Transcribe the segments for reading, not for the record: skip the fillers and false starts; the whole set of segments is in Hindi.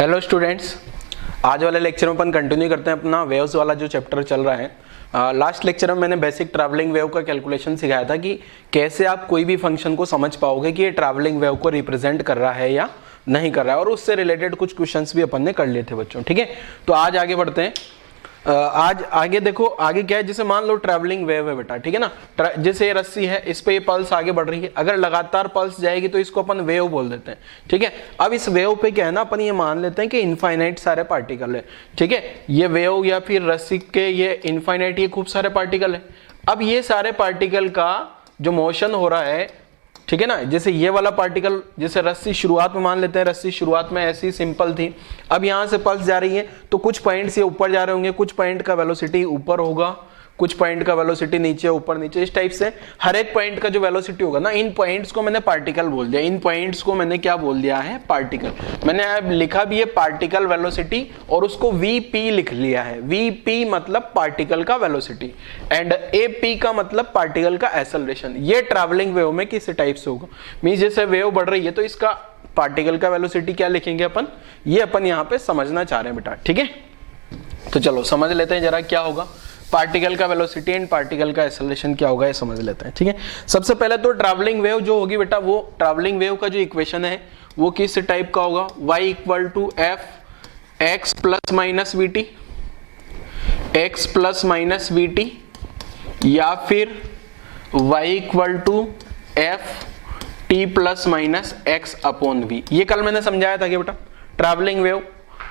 हेलो स्टूडेंट्स, आज वाले लेक्चर में अपन कंटिन्यू करते हैं अपना वेव्स वाला जो चैप्टर चल रहा है। लास्ट लेक्चर में मैंने बेसिक ट्रैवलिंग वेव का कैलकुलेशन सिखाया था कि कैसे आप कोई भी फंक्शन को समझ पाओगे कि ये ट्रैवलिंग वेव को रिप्रेजेंट कर रहा है या नहीं कर रहा है, और उससे रिलेटेड कुछ क्वेश्चंस भी अपन ने कर लिए थे बच्चों। ठीक है, तो आज आगे बढ़ते हैं। आज आगे देखो, आगे क्या है, जैसे मान लो ट्रैवलिंग वेव है बेटा, ठीक है ना। जैसे ये रस्सी है, इस पे ये पल्स आगे बढ़ रही है, अगर लगातार पल्स जाएगी तो इसको अपन वेव बोल देते हैं। ठीक है, अब इस वेव पे क्या है ना, अपन ये मान लेते हैं कि इनफाइनाइट सारे पार्टिकल है। ठीक है, ये वेव या फिर रस्सी के ये इनफाइनाइट, ये खूब सारे पार्टिकल है। अब ये सारे पार्टिकल का जो मोशन हो रहा है, ठीक है ना, जैसे ये वाला पार्टिकल, जैसे रस्सी शुरुआत में मान लेते हैं, रस्सी शुरुआत में ऐसी सिंपल थी, अब यहां से पल्स जा रही है तो कुछ पॉइंट्स ये ऊपर जा रहे होंगे, कुछ पॉइंट का वेलोसिटी ऊपर होगा, कुछ पॉइंट का वेलोसिटी नीचे, ऊपर नीचे, इस टाइप से हर एक पॉइंट का जो वेलोसिटी होगा ना, इन पॉइंट्स को मैंने पार्टिकल बोल दिया। इन पॉइंट्स को मैंने क्या बोल दिया है, पार्टिकल। मैंने अब लिखा भी है पार्टिकल वेलोसिटी, और उसको वीपी लिख लिया है। वीपी मतलब पार्टिकल का वेलोसिटी, एंड एपी का मतलब पार्टिकल का एक्सेलरेशन। ये ट्रैवलिंग वेव में किस टाइप से होगा, मींस जैसे वेव बढ़ रही है तो इसका पार्टिकल का वेलोसिटी क्या लिखेंगे अपन, ये अपन यहाँ पे समझना चाह रहे हैं बेटा। ठीक है, तो चलो समझ लेते हैं जरा क्या होगा पार्टिकल का वेलोसिटी एंड पार्टिकल का एक्सेलरेशन क्या होगा, ये समझ लेते हैं। ठीक है, सबसे पहले तो ट्रैवलिंग वेव जो होगी बेटा, वो ट्रैवलिंग वेव का जो इक्वेशन है वो किस टाइप का होगा, y equal to f x plus minus we t, x plus minus we t, या फिर y equal to f t plus minus x upon v. ये कल मैंने समझाया था कि बेटा ट्रैवलिंग वेव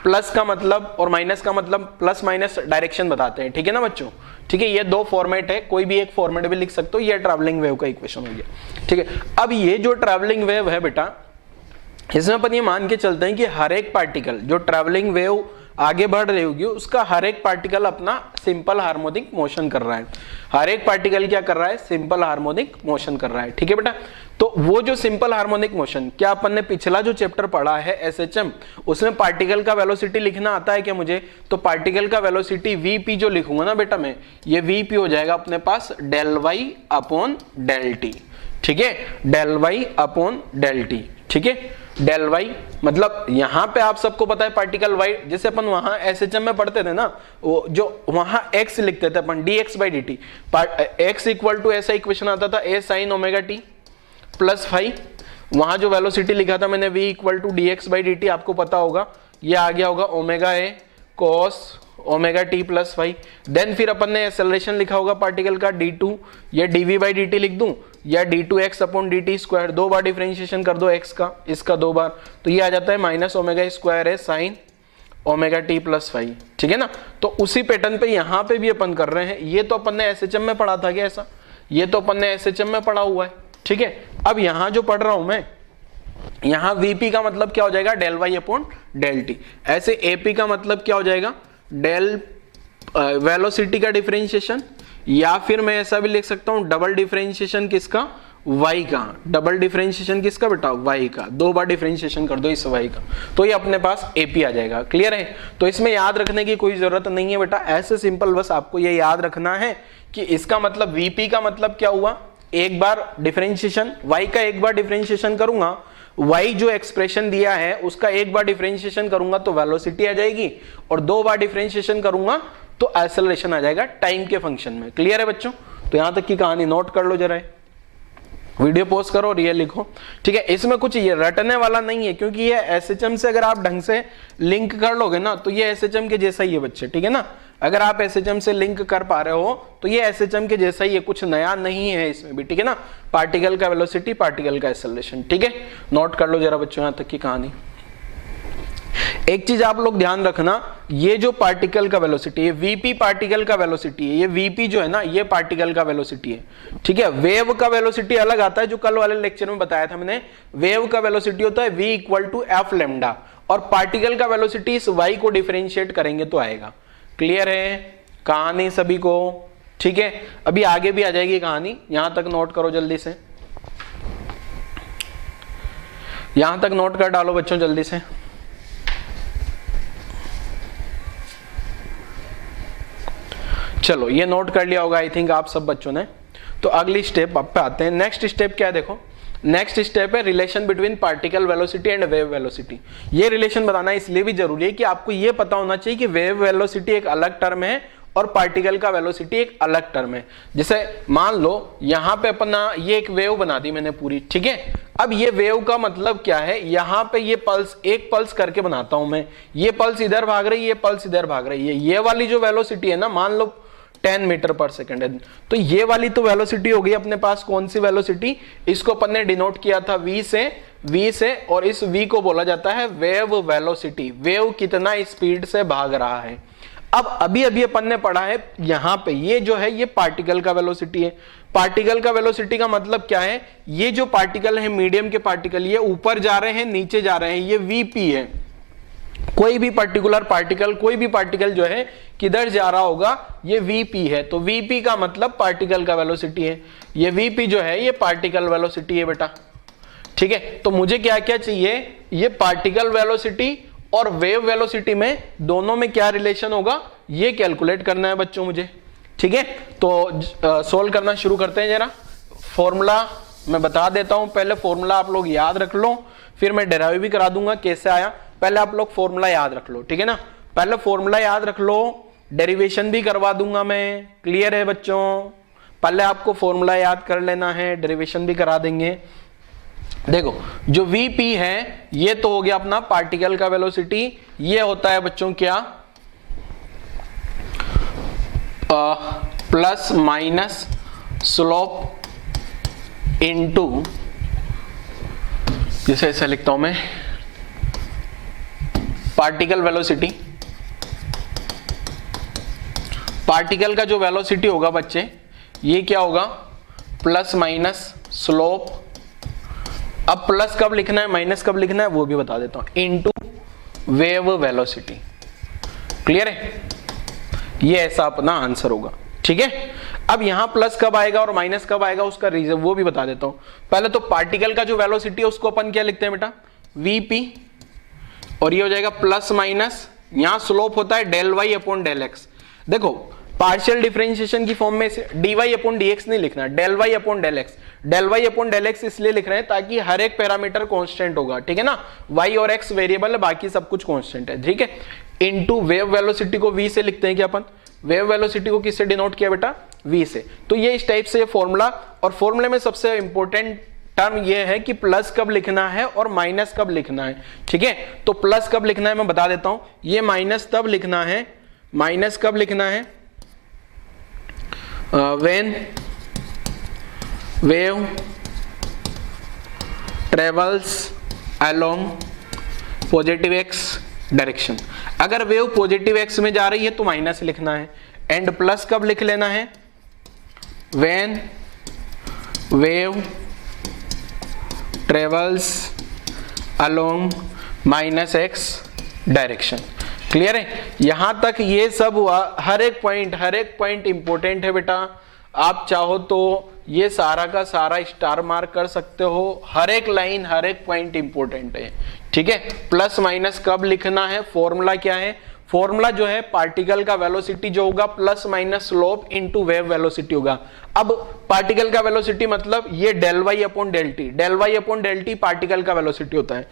प्लस का मतलब और माइनस का मतलब, प्लस माइनस डायरेक्शन बताते हैं। ठीक है ना बच्चों, ठीक है, ये दो फॉर्मेट है, कोई भी एक फॉर्मेट भी लिख सकते हो। ये ट्रैवलिंग वेव का इक्वेशन हो गया। ठीक है, अब ये जो ट्रैवलिंग वेव है बेटा, इसमें अपन ये मान के चलते हैं कि हर एक पार्टिकल जो ट्रैवलिंग वेव आगे बढ़ रही होगी, उसका हर एक पार्टिकल अपना सिंपल हार्मोनिक मोशन कर रहा है। हर एक पार्टिकल क्या कर रहा है, सिंपल हार्मोनिक मोशन कर रहा है। ठीक है बेटा, तो वो जो सिंपल हार्मोनिक मोशन, क्या अपन ने पिछला जो चैप्टर पढ़ा है एसएचएम, उसमें पार्टिकल का वेलोसिटी लिखना आता है क्या मुझे, तो पार्टिकल का वेलोसिटी वीपी जो लिखूंगा ना बेटा मैं, ये वीपी हो जाएगा अपने पास del Y upon del T. ठीक है, del Y upon del T. ठीक है, डेल वाई मतलब यहां पे आप सबको पता है पार्टिकल वाई, जैसे अपन वहां एसएचएम में पढ़ते थे ना, वो जो वहां एक्स लिखते थे अपन, dx by dt, x equal to ऐसा इक्वेशन आता था a sin omega t plus phi. वहां जो वेलोसिटी लिखा था मैंने v equal to dx by dt, आपको पता होगा ये आ गया होगा omega a cos omega t plus phi. Then फिर अपन ने एक्सेलरेशन लिखा होगा पार्टिकल का d2, ये dv बाई dt लिख दूं, या d2x अपॉन dt स्क्वायर, दो बार डिफरेंशिएशन कर दो x का, इसका दो बार, तो ये आ जाता है माइनस ओमेगा स्क्वायर है sine omega t plus phi. ठीक है ना, तो उसी पैटर्न पे यहाँ पे भी अपन कर रहे हैं। ये तो अपन ने एसएचएम में पढ़ा था क्या ऐसा, ये तो अपन ने एसएचएम में पढ़ा हुआ है। ठीक है, अब यहाँ जो पढ़ रहा हूं मैं, यहाँ वीपी का मतलब क्या हो जाएगा, del Y upon del t. ऐसे एपी का मतलब क्या हो जाएगा, डेल वेलोसिटी का डिफरेंशिएशन, या फिर मैं ऐसा भी लिख सकता हूं डबल डिफरेंशिएशन किसका, y का। डबल डिफरेंशिएशन किसका बेटा, y का, दो बार डिफरेंशिएशन कर दो इस y का, तो ये अपने पास AP आ जाएगा। क्लियर है, तो इसमें याद रखने की कोई जरूरत नहीं है बेटा, ऐसे सिंपल बस आपको ये याद रखना है कि इसका मतलब VP का मतलब क्या हुआ, एक बार डिफरेंशिएशन, y का एक बार डिफरेंशिएशन करूंगा, y जो एक्सप्रेशन दिया है उसका एक बार डिफरेंशिएशन करूंगा तो वेलोसिटी आ जाएगी, और दो बार डिफरेंशिएशन करूंगा तो एक्सेलरेशन आ जाएगा टाइम के फंक्शन में। क्लियर है बच्चों, तो यहां तक की कहानी नोट कर लो जरा, वीडियो पॉज करो और ये लिखो। ठीक है, इसमें कुछ ये रटने वाला नहीं है, क्योंकि ये एसएचएम से अगर आप ढंग से लिंक कर लोगे ना तो ये एसएचएम के जैसा ही है बच्चे। ठीक है ना, अगर आप एसएचएम से लिंक कर पा रहे हो तो ये एसएचएम के जैसा ही है, कुछ नया नहीं है इसमें भी। ठीक है ना, पार्टिकल का वेलोसिटी, पार्टिकल का एक्सेलरेशन। ठीक है, नोट कर लो जरा बच्चों यहां तक की कहानी। एक चीज आप लोग ध्यान रखना, ये जो पार्टिकल का वेलोसिटी है, वीपी पार्टिकल का वेलोसिटी है, ये वीपी जो है ना, ये पार्टिकल का वेलोसिटी है। ठीक है, वेव का वेलोसिटी अलग आता है, जो कल वाले लेक्चर में बताया था मैंने। वेव का वेलोसिटी होता है v equal to f lambda, और पार्टिकल का वेलोसिटी इस y को डिफरेंशिएट करेंगे तो आएगा। क्लियर है कहानी सभी को, ठीक है, अभी आगे भी आ जाएगी कहानी, यहां तक नोट करो जल्दी से, यहां तक नोट कर डालो बच्चों जल्दी से। चलो ये नोट कर लिया होगा आई थिंक आप सब बच्चों ने। तो अगली स्टेप अब पे आते हैं। नेक्स्ट स्टेप क्या है देखो, नेक्स्ट स्टेप है relation between particle velocity and wave velocity. ये रिलेशन बताना इसलिए भी जरूरी है कि आपको ये पता होना चाहिए कि वेव वेलोसिटी एक अलग टर्म है और पार्टिकल का वेलोसिटी एक अलग टर्म है। जैसे मान लो यहां पे अपना ये एक वेव बना दी मैंने पूरी, ठीक है। अब ये वेव का मतलब क्या है, यहां पे ये पल्स एक पल्स करके बनाता हूं मैं, ये पल्स इधर भाग रही है, ये पल्स इधर भाग रही है। ये वाली जो वेलोसिटी है ना, मान लो 10 मीटर पर सेकंड है, तो ये वाली तो वेलोसिटी हो गई अपने पास। कौन सी वेलोसिटी, इसको अपन ने डिनोट किया था v से, और इस v को बोला जाता है वेव वेलोसिटी। वेव कितना स्पीड से भाग रहा है। अब अभी अपन ने पढ़ा है यहां पे ये जो है ये पार्टिकल का वेलोसिटी है। पार्टिकल का वेलोसिटी का मतलब क्या है, ये जो पार्टिकल है मीडियम के पार्टिकल, ये ऊपर जा रहे हैं नीचे जा रहे हैं, ये वीपी है। कोई भी पर्टिकुलर पार्टिकल, कोई भी पार्टिकल जो है किधर जा रहा होगा, ये वीपी है। तो वीपी का मतलब पार्टिकल का वेलोसिटी है। ये वीपी जो है ये पार्टिकल वेलोसिटी है बेटा, ठीक है। तो मुझे क्या क्या चाहिए, ये पार्टिकल वेलोसिटी और वेव वेलोसिटी में दोनों में क्या रिलेशन होगा, ये कैलकुलेट करना है बच्चों मुझे, ठीक है। तो सोल्व करना शुरू करते हैं। जरा फॉर्मूला मैं बता देता हूं, पहले फॉर्मूला आप लोग याद रख लो, फिर मैं डेराइव भी करा दूंगा कैसे आया। पहले आप लोग फॉर्मूला याद रख लो, ठीक है ना। पहले फॉर्मूला याद रख लो, डेरिवेशन भी करवा दूंगा मैं। क्लियर है बच्चों, पहले आपको फॉर्मूला याद कर लेना है, डेरिवेशन भी करा देंगे। देखो जो Vp है ये तो हो गया अपना पार्टिकल का वेलोसिटी। ये होता है बच्चों क्या, प्लस माइनस स्लोप इनटू, जैसे ऐसे लिखता हूं मैं, पार्टिकल वेलोसिटी। पार्टिकल का जो वेलोसिटी होगा बच्चे, ये क्या होगा, प्लस माइनस स्लोप। अब प्लस कब लिखना है माइनस कब लिखना है वो भी बता देता हूं, इनटू वेव वेलोसिटी। क्लियर है, ये ऐसा अपना आंसर होगा, ठीक है। अब यहां प्लस कब आएगा और माइनस कब आएगा उसका रीजन वो भी बता देता हूं। पहले तो पार्टिकल का जो वेलोसिटी है उसको अपन क्या लिखते हैं बेटा, वीपी, और ये हो जाएगा प्लस माइनस, यहां स्लोप होता है del Y upon del x. देखो पार्शियल डिफरेंशिएशन की फॉर्म में d y upon d x नहीं लिखना, del Y upon del x. Del Y upon del x इसलिए लिख रहे हैं ताकि हर एक पैरामीटर कांस्टेंट होगा, ठीक है ना। वाई और एक्स वेरिएबल है, बाकी सब कुछ कांस्टेंट है, ठीक है। इनटू वेव वेलोसिटी को वी से लिखते हैं क्या अपन, वेव वेलोसिटी को किससे डिनोट किया बेटा, वी से। तो ये इस टाइप से फॉर्मूला, और फॉर्मूले में सबसे इंपॉर्टेंट टर्म ये है कि प्लस कब लिखना है और माइनस कब लिखना है, ठीक है। तो प्लस कब लिखना है मैं बता देता हूं, ये माइनस तब लिखना है, माइनस कब लिखना है, when wave travels along positive x direction. अगर वेव पॉजिटिव x में जा रही है तो माइनस लिखना है, एंड प्लस कब लिख लेना है, when wave travels along minus x direction. Clear है, यहां तक ये सब हुआ। हर एक पॉइंट इंपॉर्टेंट है बेटा। आप चाहो तो ये सारा का सारा स्टार मार्क कर सकते हो, हर एक लाइन हर एक पॉइंट इंपॉर्टेंट है, ठीक है। प्लस माइनस कब लिखना है, फॉर्मूला क्या है, फॉर्मूला जो है पार्टिकल का वेलोसिटी जो होगा plus minus slope into wave velocity होगा। अब पार्टिकल का वेलोसिटी मतलब ये del Y upon del t, del Y upon del t particle का वेलोसिटी होता है।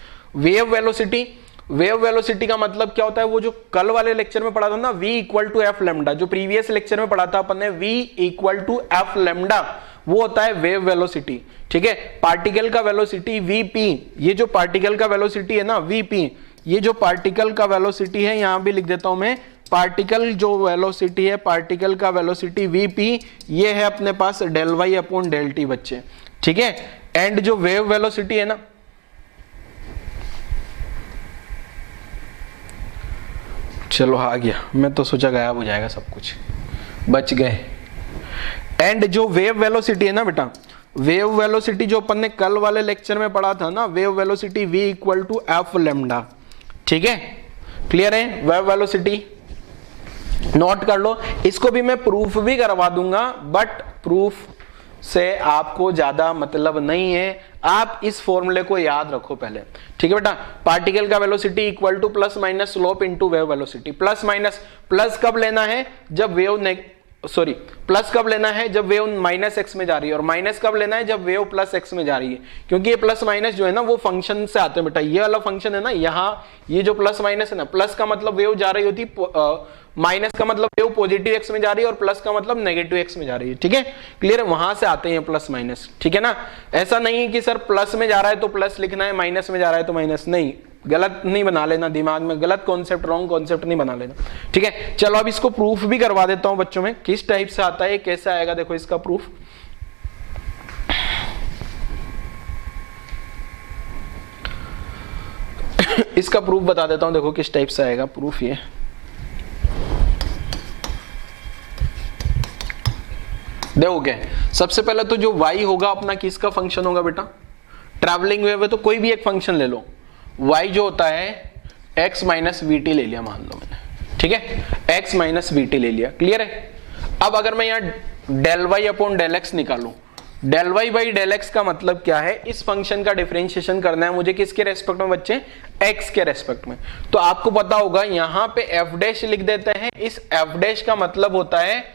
वेव वेलोसिटी का मतलब क्या होता है, वो जो कल वाले लेक्चर में पढ़ा था ना, v equal to f lambda, जो प्रीवियस लेक्चर में पढ़ा था अपन ने, v equal to f lambda, वो होता है वेव वेलोसिटी, ठीक है। पार्टिकल का वेलोसिटी vp, ये जो पार्टिकल का वेलोसिटी है ना vp, ये जो पार्टिकल का वेलोसिटी है, यहां भी लिख देता हूं मैं, पार्टिकल जो वेलोसिटी है, पार्टिकल का वेलोसिटी vp, ये है अपने पास del Y upon del T बच्चे, ठीक है। एंड जो वेव वेलोसिटी है ना, चलो आ गया, मैं तो सोचा गायब हो जाएगा सब कुछ, बच गए। एंड जो वेव वेलोसिटी है ना बेटा, वेव वेलोसिटी जो अपन ने कल वाले लेक्चर में पढ़ा था ना, wave velocity v equal to f lambda, ठीक है। क्लियर है, वेव वेलोसिटी नोट कर लो। इसको भी मैं प्रूफ भी करवा दूंगा, बट प्रूफ से आपको ज्यादा मतलब नहीं है, आप इस फॉर्मूले को याद रखो पहले, ठीक है बेटा। पार्टिकल का velocity equal two plus minus slope into wave velocity. Plus minus, plus कब लेना है, जब वेव सॉरी प्लस कब लेना है, जब वेव माइनस एक्स में जा रही है, और माइनस कब लेना है, जब वेव प्लस एक्स में जा रही है, क्योंकि ये प्लस माइनस जो है ना वो फंक्शन से आते हैं बेटा। ये वाला फंक्शन है ना, यहाँ ये जो प्लस माइनस है ना, प्लस का मतलब वेव जा रही होती, माइनस का मतलब वेव पॉजिटिव एक्स में जा रही है, और प्लस का मतलब नेगेटिव एक्स में जा रही है। ठीक है, क्लियर है, वहां से आते हैं प्लस माइनस। ठीक है ना, ऐसा नहीं है कि सर प्लस में जा रहा है तो प्लस लिखना है, माइनस में जा रहा है तो माइनस, नहीं, गलत नहीं बना लेना दिमाग में, गलत कॉन्सेप्ट, रॉन्ग कॉन्सेप्ट नहीं बना लेना। ठीक है, चलो अब इसको प्रूफ भी करवा देता हूं बच्चों में, किस टाइप से आता है, कैसे आएगा, देखो इसका प्रूफ। इसका प्रूफ बता देता हूं, देखो किस टाइप से आएगा प्रूफ। ये देखो क्या, सबसे पहले तो जो y होगा अपना किसका फंक्शन होगा बेटा, ट्रैवलिंग वेव है तो कोई भी एक फंक्शन ले लो, y जो होता है x माइनस वी टी ले लिया, मान लो मैंने, ठीक है, x माइनस वी टी ले लिया, क्लियर है। अब अगर मैं यहाँ del Y upon del X निकालूं, del Y by del x का मतलब क्या है, इस फंक्शन का डिफरेंशिएशन करना है मुझे, किसके रेस्पेक्ट में बच्चे, x के रेस्पेक्ट में। तो आपको पता होगा यहाँ पे f डैश लिख देते हैं, इस f डैश का मतलब होता है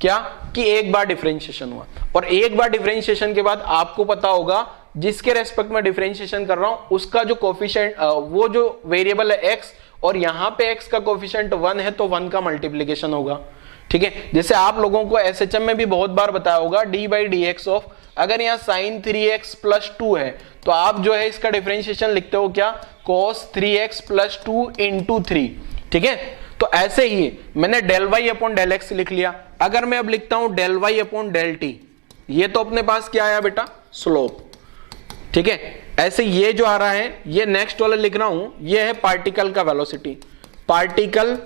क्या, कि एक बार डिफरेंशिएशन हुआ, और एक बार डिफरेंशिएशन के बाद आपको पता होगा जिसके रेस्पेक्ट में डिफरेंशिएशन कर रहा हूं उसका जो कोफिशिएंट, वो जो वेरिएबल है x, और यहाँ पे x का कोफिशिएंट 1 है तो 1 का मल्टीप्लीकेशन होगा। ठीक है, जैसे आप लोगों को एसएचएम में भी बहुत बार बताया होगा D by D x of, अगर यहाँ साइन 3x प्लस 2 है तो आप जो है इसका डिफरेंशिएशन लिखते हो क्या, cos 3x प्लस 2 इंटू 3। ठीक है, तो ऐसे ही मैंने del Y upon del x लिख लिया। अगर मैं अब लिखता हूं del Y upon del t, ये तो अपने पास क्या आया बेटा, स्लोप। ठीक है, ऐसे ये जो आ रहा है, ये नेक्स्ट वाला लिख रहा हूं, ये है पार्टिकल का velocity, particle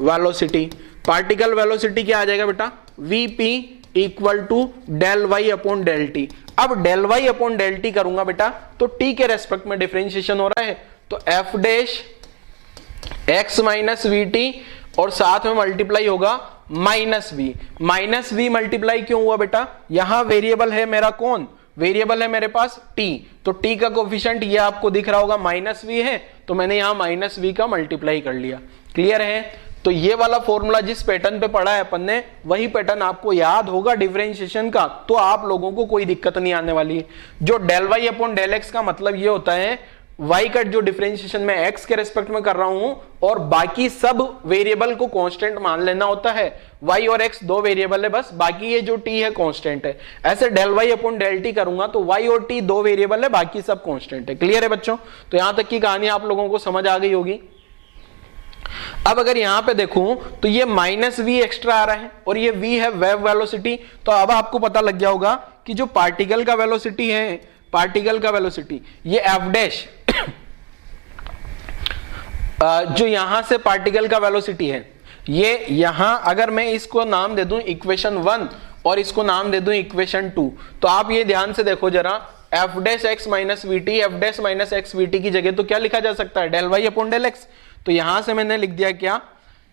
velocity, particle velocity क्या आ जाएगा बेटा, VP equal to del Y upon del T. अब del Y upon del T करूंगा बेटा तो टी के रेस्पेक्ट में डिफरेंशिएशन हो रहा है, तो F dash x minus we T, और साथ में मल्टीप्लाई होगा माइनस वी मल्टीप्लाई क्यों हुआ बेटा, यहां वेरिएबल है मेरा कौन, वेरिएबल है मेरे पास टी, तो टी का कोफिशिएंट ये आपको दिख रहा होगा माइनस वी है, तो मैंने यहां माइनस वी का मल्टीप्लाई कर लिया। क्लियर है, तो ये वाला फॉर्मूला जिस पैटर्न पे पढ़ा है अपन ने, वही पैटर्न आपको याद होगा डिफरेंशिएशन का, तो आप लोगों को कोई दिक्कत नहीं आने वाली है। जो del Y upon del x का मतलब ये होता है, y का जो डिफरेंशिएशन मैं x के रेस्पेक्ट में कर रहा हूं और बाकी सब वेरिएबल को कांस्टेंट मान लेना होता है, y और x दो वेरिएबल है बस, बाकी ये जो t है कांस्टेंट है। ऐसे del y upon del t करूंगा तो y और t दो वेरिएबल है, बाकी सब कांस्टेंट है। क्लियर है बच्चों, तो यहां तक की कहानी आप लोगों को समझ आ गई होगी। अब अगर यहां पे देखूं तो ये माइनस वी एक्स्ट्रा आ रहा है और ये v है वेव वेलोसिटी, तो अब आपको पता लग गया होगा कि जो पार्टिकल का वेलोसिटी है, पार्टिकल का वेलोसिटी ये एफ डैश जो यहां से पार्टिकल का वेलोसिटी है, ये यहां अगर मैं इसको नाम दे दूं इक्वेशन 1 और इसको नाम दे दूं इक्वेशन 2, तो आप ये ध्यान से देखो जरा, f dash x minus we t, f dash minus x v t की जगह तो क्या लिखा जा सकता है, del Y upon del x. तो यहां से मैंने लिख दिया क्या,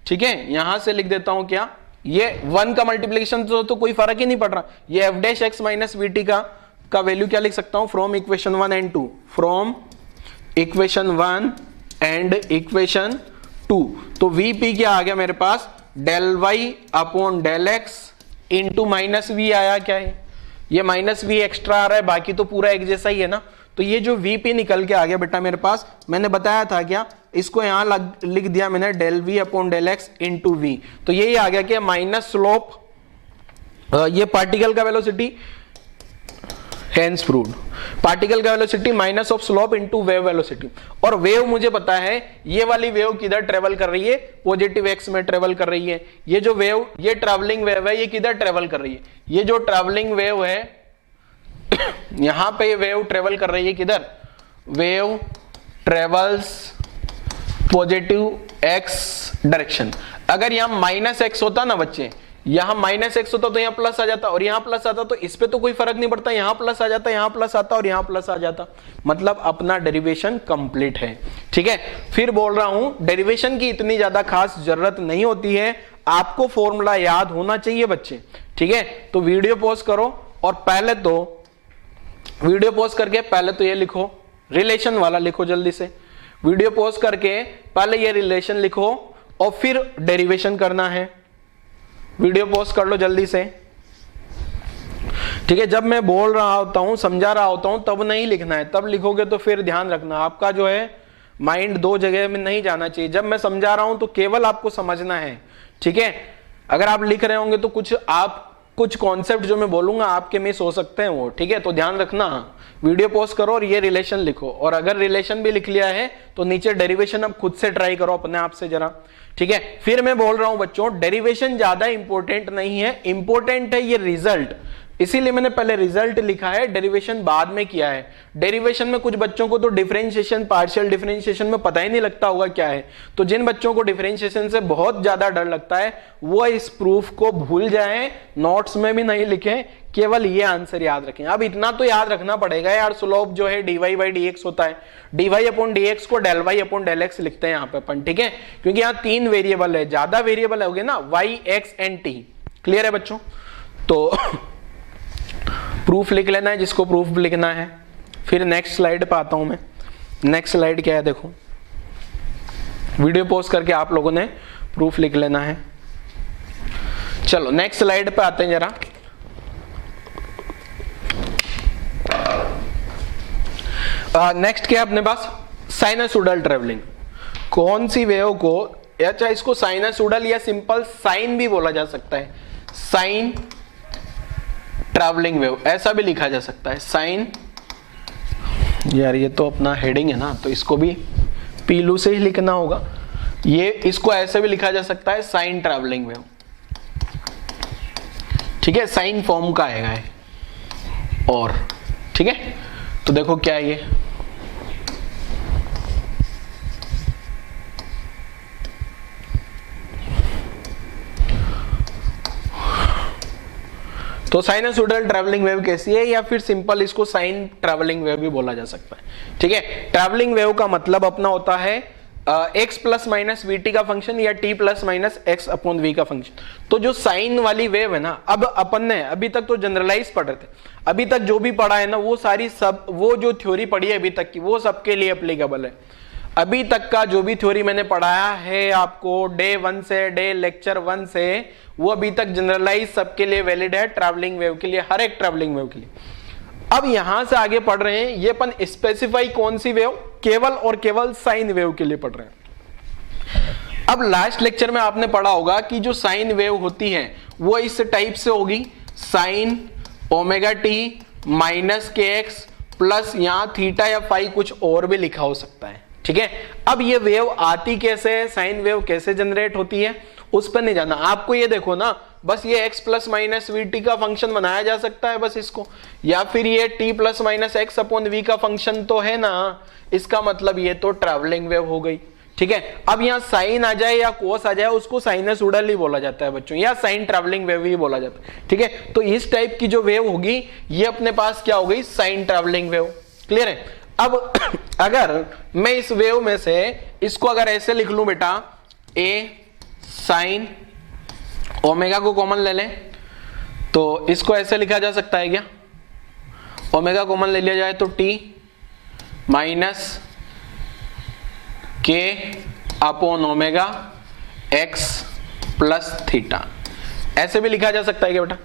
ठीक है, यहां से लिख देता हूं क्या, ये 1 का मल्टीप्लीकेशन तो कोई फर्क ही नहीं पड़ रहा, ये F dash x minus we T का वैल्यू क्या लिख सकता हूं, from equation 1 and 2, from equation 1 and equation 2। तो वीपी क्या आ गया मेरे पास, del Y upon del x into minus V आया, क्या है ये माइनस वी एक्स्ट्रा आ रहा है, बाकी तो पूरा एक जैसा ही है ना। तो ये जो वीपी निकल के आ गया बेटा मेरे पास, मैंने बताया था क्या, इसको यहां लिख दिया मैंने del v upon del x into v, तो यही आ गया कि माइनस स्लोप, ये पार्टिकल का वेलोसिटी, हेंस प्रूव्ड, पार्टिकल का velocity minus of slope into wave velocity. और वेव मुझे पता है ये वाली वेव किधर ट्रेवल कर रही है, पॉजिटिव एक्स में ट्रेवल कर रही है। ये जो वेव, ये ट्रैवलिंग वेव है, ये किधर ट्रेवल कर रही है, ये जो ट्रैवलिंग वेव है यहां पे ये वेव ट्रेवल कर रही है किधर, wave travels positive x direction. अगर यहां माइनस एक्स होता ना बच्चे, यहां माइनस एक्स होता तो यहां प्लस आ जाता, और यहां प्लस आता तो इस पे तो कोई फर्क नहीं पड़ता, यहां प्लस आ जाता, यहां प्लस आता और यहां प्लस आ जाता, मतलब अपना डेरिवेशन कंप्लीट है। ठीक है, फिर बोल रहा हूं डेरिवेशन की इतनी ज्यादा खास जरूरत नहीं होती है, आपको फॉर्मूला याद होना चाहिए बच्चे। ठीक है, तो वीडियो पॉज करो और पहले तो वीडियो पॉज करके पहले तो ये लिखो, रिलेशन वाला लिखो जल्दी से, वीडियो पॉज करके पहले ये रिलेशन लिखो और फिर डेरिवेशन करना है। वीडियो पॉज कर लो जल्दी से। ठीक है, जब मैं बोल रहा होता हूं, समझा रहा होता हूं, तब नहीं लिखना है। तब लिखोगे तो फिर ध्यान रखना आपका जो है माइंड दो जगह में नहीं जाना चाहिए। जब मैं समझा रहा हूं तो केवल आपको समझना है। ठीक है, अगर आप लिख रहे होंगे तो कुछ कॉन्सेप्ट जो मैं बोलूंगा आपके मिस हो सकते हैं वो। ठीक है, तो ध्यान रखना, वीडियो पॉज करो और ये रिलेशन लिखो। और अगर रिलेशन भी लिख लिया है तो नीचे डेरिवेशन अब खुद से ट्राई करो अपने आप से जरा। ठीक है, फिर मैं बोल रहा हूं बच्चों, डेरिवेशन ज्यादा इंपॉर्टेंट नहीं है, इंपॉर्टेंट है ये रिजल्ट। इसीलिए मैंने पहले रिजल्ट लिखा है, डेरिवेशन बाद में किया है। डेरिवेशन में कुछ बच्चों को तो डिफरेंशिएशन, पार्शियल डिफरेंशिएशन में पता ही नहीं लगता होगा क्या है। तो जिन बच्चों को डिफरेंशिएशन से बहुत ज्यादा डर लगता है वो इस प्रूफ को भूल जाएं, नोट्स में भी नहीं लिखें, केवल ये आंसर याद रखें। अब इतना तो याद रखना पड़ेगा यार, स्लोप जो है dy बाई dx होता है, dy अपॉन dx को del y upon del x लिखते हैं यहाँ पे अपन। ठीक है, क्योंकि यहाँ 3 वेरिएबल है, ज्यादा वेरिएबल हो गए ना, y, x and t। Clear है बच्चों? तो प्रूफ लिख लेना है जिसको प्रूफ लिखना है। फिर नेक्स्ट स्लाइड पे आता हूं मैं। नेक्स्ट स्लाइड क्या है देखो, वीडियो पॉज करके आप लोगों ने प्रूफ लिख लेना है। चलो नेक्स्ट स्लाइड पे आते हैं जरा। नेक्स्ट क्या है अपने पास, साइनसोइडल ट्रेवलिंग। कौन सी वेव को, अच्छा इसको साइनसोइडल या सिंपल साइन भी बोला जा सकता है, साइन ट्रैवलिंग वेव ऐसा भी लिखा जा सकता है, साइन। यार ये तो अपना हेडिंग है ना, तो इसको भी पीलू से ही लिखना होगा। ये इसको ऐसे भी लिखा जा सकता है, साइन ट्रैवलिंग वेव। ठीक है, साइन फॉर्म का आएगा है। और ठीक है, तो देखो क्या है ये, तो साइनसोइडल ट्रैवलिंग वेव कैसी है, या फिर सिंपल इसको साइन ट्रैवलिंग वेव भी बोला जा सकता है। ठीक है, ट्रैवलिंग वेव का मतलब अपना होता है x plus minus we T का फंक्शन या t plus minus x upon v का फंक्शन। तो जो साइन वाली वेव है ना, अब अपन ने अभी तक तो जनरलाइज पढ़ रहे थे, अभी तक जो भी पढ़ा है ना वो सारी सब, वो जो थ्योरी पढ़ी है अभी तक की, वो सबके लिए एप्लीकेबल है। अभी तक का जो भी थ्योरी मैंने पढ़ाया है आपको डे 1 से, डे लेक्चर 1 से, वो अभी तक जनरलाइज सबके लिए वैलिड है, ट्रैवलिंग वेव के लिए, हर एक ट्रैवलिंग वेव के लिए। अब यहां से आगे पढ़ रहे हैं, ये अपन स्पेसिफाई कौन सी वेव, केवल और केवल साइन वेव के लिए पढ़ रहे हैं। अब लास्ट लेक्चर में आपने पढ़ा होगा कि जो साइन वेव होती है वो इस टाइप से होगी, साइन ओमेगा टी माइनस के एक्स प्लस यहां थीटा या फाई कुछ और भी लिखा हो सकता है। ठीक है, अब ये वेव आती कैसे है, साइन वेव कैसे जनरेट होती है, उस पर नहीं जाना आपको। ये देखो ना, बस ये x plus minus we T का फंक्शन बनाया जा सकता है बस इसको, या फिर ये t plus minus x upon v का फंक्शन तो है ना, इसका मतलब ये तो ट्रैवलिंग वेव हो गई। ठीक है, अब यहाँ साइन आ जाए या कोस आ जाए उसको साइनसोइडल ही बोला जाता है बच्चों, या साइन ट्रैवलिंग वेव ही बोला जाता है। ठीक है, तो इस टाइप की जो वेव होगी ये अपने पास क्या हो गई, साइन ट्रैवलिंग वेव। क्लियर है? अब अगर मैं इस वेव में से इसको अगर ऐसे लिख लूं बेटा, a साइन ओमेगा को कॉमन ले लें, तो इसको ऐसे लिखा जा सकता है क्या, ओमेगा कॉमन ले लिया जाए तो t माइनस के upon omega x plus theta, ऐसे भी लिखा जा सकता है क्या बेटा?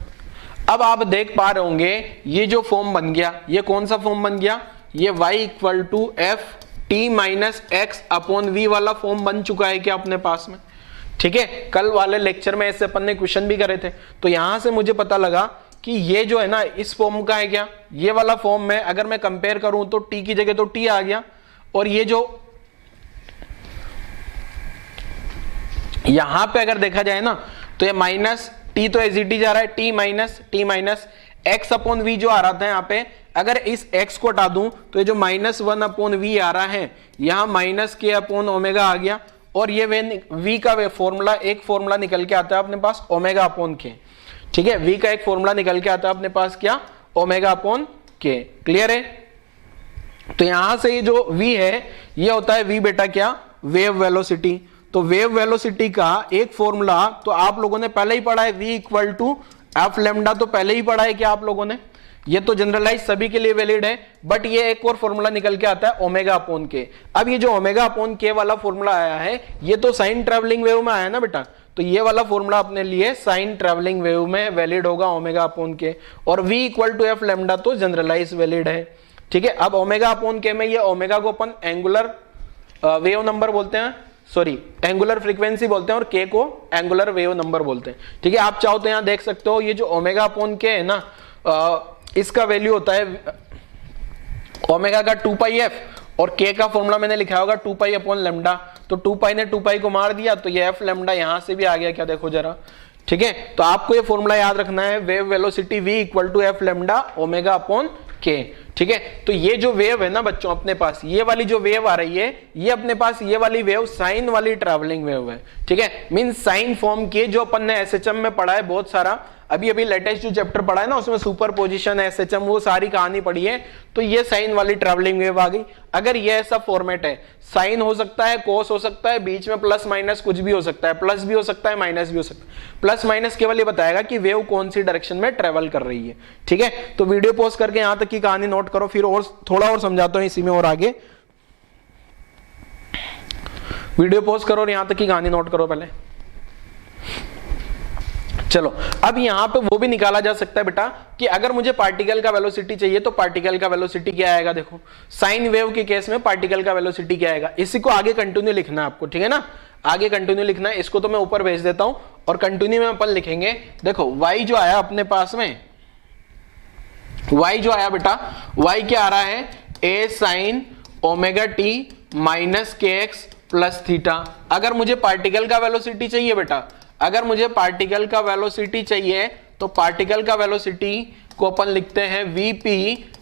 अब आप देख पा रहे होंगे ये जो फॉर्म बन गया, ये कौन सा फॉर्म बन गया, ये y equal to f t minus x upon v वाला फॉर्म बन चुका है क्या अपने पास में? ठीक है, कल वाले लेक्चर में ऐसे अपन ने क्वेश्चन भी करे थे, तो यहां से मुझे पता लगा कि ये जो है ना इस फॉर्म का है क्या, ये वाला फॉर्म में अगर मैं कंपेयर करूं तो t की जगह तो t आ गया, और ये जो यहां पे अगर देखा जाए ना तो ये माइनस t तो एज इट इज आ रहा है, t minus x upon v जो आ रहा था यहाँ पे, अगर इस x को हटा दूं तो ये जो माइनस 1 अपॉन वी आ रहा है, यहां माइनस के अपॉन ओमेगा आ गया, और ये v का फॉर्मूला, एक फॉर्मूला निकल के आता है अपने पास ओमेगा अपॉन के। ठीक है, v का एक फॉर्मूला निकल के आता है अपने पास क्या, ओमेगा अपॉन के। क्लियर है? तो यहां से ये जो v है ये होता है v बेटा क्या, वेव वेलोसिटी। तो वेव वेलोसिटी का एक फॉर्मूला तो आप लोगों ने पहले ही पढ़ा है, v equal to f lambda, तो पहले ही पढ़ा है क्या आप लोगों ने, ये तो जनरलाइज सभी के लिए वैलिड है, बट ये एक और फॉर्मूला निकल के आता है ओमेगा अपॉन के। अब ये जो ओमेगा अपॉन के वाला फॉर्मूला आया है ये तो साइन ट्रैवलिंग वेव में आया है ना बेटा, तो ये वाला फॉर्मूला अपने लिए साइन ट्रेवलिंग वेव में वैलिड होगा ओमेगा अपॉन के, और v equal to f lambda तो जनरलाइज वैलिड है। ठीक है, अब ओमेगा अपॉन के में ये ओमेगा को अपन एंगुलर वेव नंबर बोलते हैं, सॉरी एंगुलर फ्रीक्वेंसी बोलते हैं, और के को एंगुलर वेव नंबर बोलते हैं। ठीक है, आप चाहो तो यहाँ देख सकते हो ये जो ओमेगा अपॉन के है ना, इसका वैल्यू होता है ओमेगा का 2 पाई एफ, और के का फॉर्मूला मैंने लिखा होगा 2 पाई अपॉन लेमडा, तो 2 पाई ने 2 पाई को मार दिया, तो ये एफ लेमडा यहां से भी आ गया क्या, देखो जरा। ठीक है, तो आपको ये फॉर्मूला याद रखना है, wave velocity v equal to f lambda omega upon k. ठीक है, तो ये जो वेव है ना बच्चों अपने पास, ये वाली जो वेव आ रही है, ये अपने पास ये वाली वेव साइन वाली ट्रैवलिंग वेव है। ठीक है, मीन साइन फॉर्म की, जो अपन ने एसएचएम में पढ़ा है बहुत सारा, अभी अभी लेटेस्ट जो चैप्टर पढ़ा है ना उसमें सुपर पोजिशन एसएचएम वो सारी कहानी पढ़ी है, तो ये साइन वाली ट्रैवलिंग वेव आ गई। अगर ये ऐसा फॉर्मेट है, साइन हो सकता है, कोस हो सकता है, बीच में प्लस माइनस कुछ भी हो सकता है, प्लस भी हो सकता है, माइनस भी हो सकता है। प्लस माइनस केवल ये बताएगा कि वेव कौन सी डायरेक्शन में ट्रेवल कर रही है। ठीक है, तो वीडियो पॉज करके यहां तक की कहानी नोट करो, फिर और थोड़ा और समझाता हूं इसी में और आगे। वीडियो पॉज करो और यहां तक की कहानी नोट करो पहले। चलो, अब यहां पे वो भी निकाला जा सकता है बेटा कि अगर मुझे पार्टिकल का वेलोसिटी चाहिए तो पार्टिकल का वेलोसिटी क्या आएगा। देखो साइन वेव के केस में पार्टिकल का वेलोसिटी क्या आएगा, इसी को आगे कंटिन्यू लिखना है आपको। ठीक है ना, आगे कंटिन्यू लिखना है, इसको तो मैं ऊपर भेज देता हूं और कंटिन्यू में अपन लिखेंगे। देखो y जो आया अपने पास में, y जो आया बेटा, y क्या आ रहा है, a sine omega T minus के एक्स प्लस थीटा। अगर मुझे पार्टिकल का वेलोसिटी चाहिए बेटा, अगर मुझे पार्टिकल का वेलोसिटी चाहिए तो पार्टिकल का वेलोसिटी को अपन लिखते हैं vp,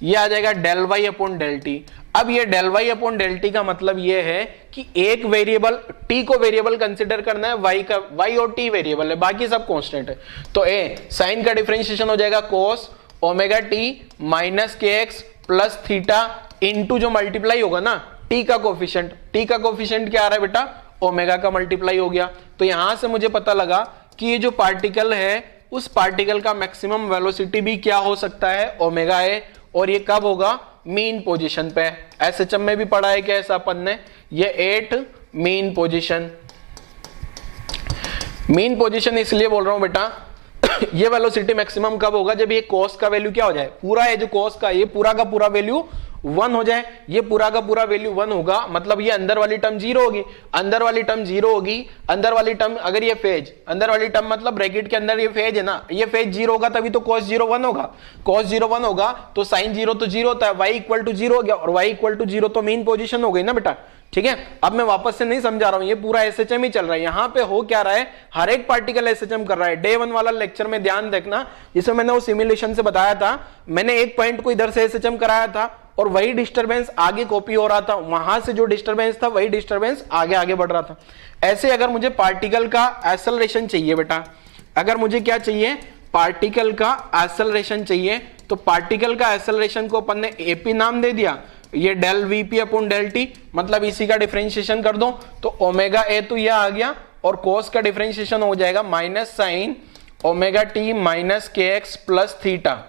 ये आ जाएगा del Y upon del T. अब ये del Y upon del t का मतलब ये है कि एक वेरिएबल t को वेरिएबल कंसीडर करना है, y का, y और t वेरिएबल है, बाकी सब कांस्टेंट है। तो a साइन का डिफरेंशिएशन हो जाएगा cos ओमेगा t माइनस के एक्स प्लस थीटा इंटू जो मल्टीप्लाई होगा ना t का कोफिशिएंट, t का कोफिशिएंट क्या आ रहा है बेटा, ओमेगा का मल्टीप्लाई हो गया। तो यहां से मुझे पता लगा कि ये जो पार्टिकल है उस पार्टिकल का मैक्सिमम वेलोसिटी भी क्या हो सकता है, ओमेगा है, और ये कब होगा, मीन पोजीशन पे। एसएचएम में भी पढ़ा है क्या ऐसा अपन ने, ये 8 मीन पोजीशन। मीन पोजीशन इसलिए बोल रहा हूं बेटा ये वेलोसिटी मैक्सिमम कब होगा, जब ये कॉस का वैल्यू क्या हो जाए, पूरा है जो कॉस का, ये पूरा का पूरा वैल्यू 1 हो जाए, ये पूरा का पूरा वैल्यू 1 होगा, मतलब ये अंदर वाली टर्म 0 होगी, अंदर वाली टर्म 0 होगी, अंदर वाली टर्म अगर ये फेज, अंदर वाली टर्म मतलब ब्रैकेट के अंदर ये फेज है ना, ये फेज 0 होगा तभी तो cos 0 1 होगा, cos 0 1 होगा तो sin 0 तो 0 होता है, y इक्वल टू 0 हो गया, और y इक्वल टू 0 तो मीन पोजीशन हो गई ना बेटा। ठीक है, अब मैं वापस से नहीं समझा रहा हूं, ये पूरा एसएचएम ही चल रहा है। यहां पे हो क्या रहा है, हर एक पार्टिकल एसएचएम कर रहा है। डे 1 वाला लेक्चर में ध्यान देखना, जिसमें मैंने वो सिमुलेशन से बताया था, मैंने एक पॉइंट को इधर से एसएचएम कराया था और वही डिस्टरबेंस आगे कॉपी हो रहा था, वहां से जो डिस्टरबेंस था वही डिस्टरबेंस आगे आगे बढ़ रहा था। ऐसे अगर मुझे पार्टिकल का एक्सेलरेशन चाहिए बेटा, अगर मुझे क्या चाहिए, पार्टिकल का एक्सेलरेशन चाहिए, तो पार्टिकल का एक्सेलरेशन को अपन ने एपी नाम दे दिया, ये del vp upon del t, मतलब इसी का डिफरेंशिएशन कर दो तो ओमेगा ए तो ये आ गया, और कोस का डिफरेंशिएशन हो जाएगा minus sine omega T minus के X plus theta